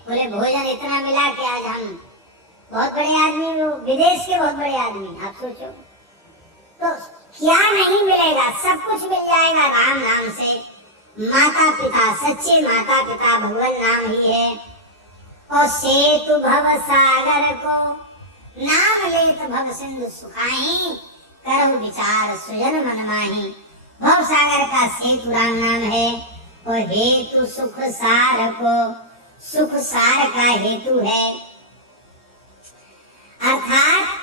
बोले भोजन इतना मिला कि आज हम बहुत बड़े आदमी, वो विदेश के बहुत बड़े आदमी, आप सोचो तो क्या नहीं मिलेगा, सब कुछ मिल जाएगा राम नाम से। माता पिता, सच्चे माता पिता भगवान नाम ही है। और सेतु भव सागर को नाम लेत भव सिंधु सुखाई, करो विचार सुजन मन माही। भव सागर का सेतु राम नाम है और हेतु सुख सार को, सुख सार का हेतु है। अर्थात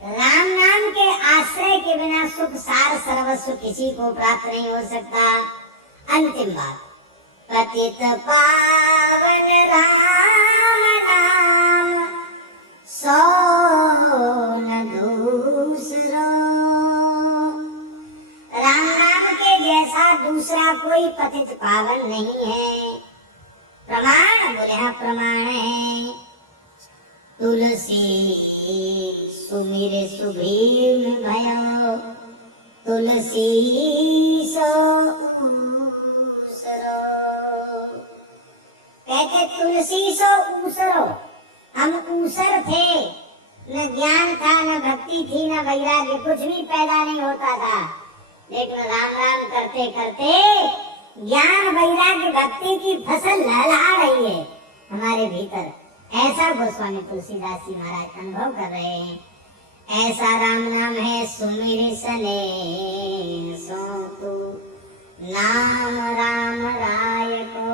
राम नाम के आश्रय के बिना सुख सार सर्वस्व किसी को प्राप्त नहीं हो सकता। अंतिम बात, पतित पावन राम नाम सो न दूसरा। राम नाम के जैसा दूसरा कोई पतित पावन नहीं है। प्रमाण, बोले हाँ प्रमाण है। तुलसी सुमिर सुभीम भयो, तुलसी सो ऊसरो। कहते तुलसी सो ऊसरो, हम ऊसर थे, न ज्ञान था, न भक्ति थी, न वैराग्य, कुछ भी पैदा नहीं होता था। लेकिन राम राम करते करते ज्ञान वैराग्य भक्ति की फसल लहला रही है हमारे भीतर। ऐसा गोस्वामी तुलसीदास जी महाराज अनुभव कर रहे हैं। ऐसा राम नाम है सुमिर सने सो तू, नाम राम राय को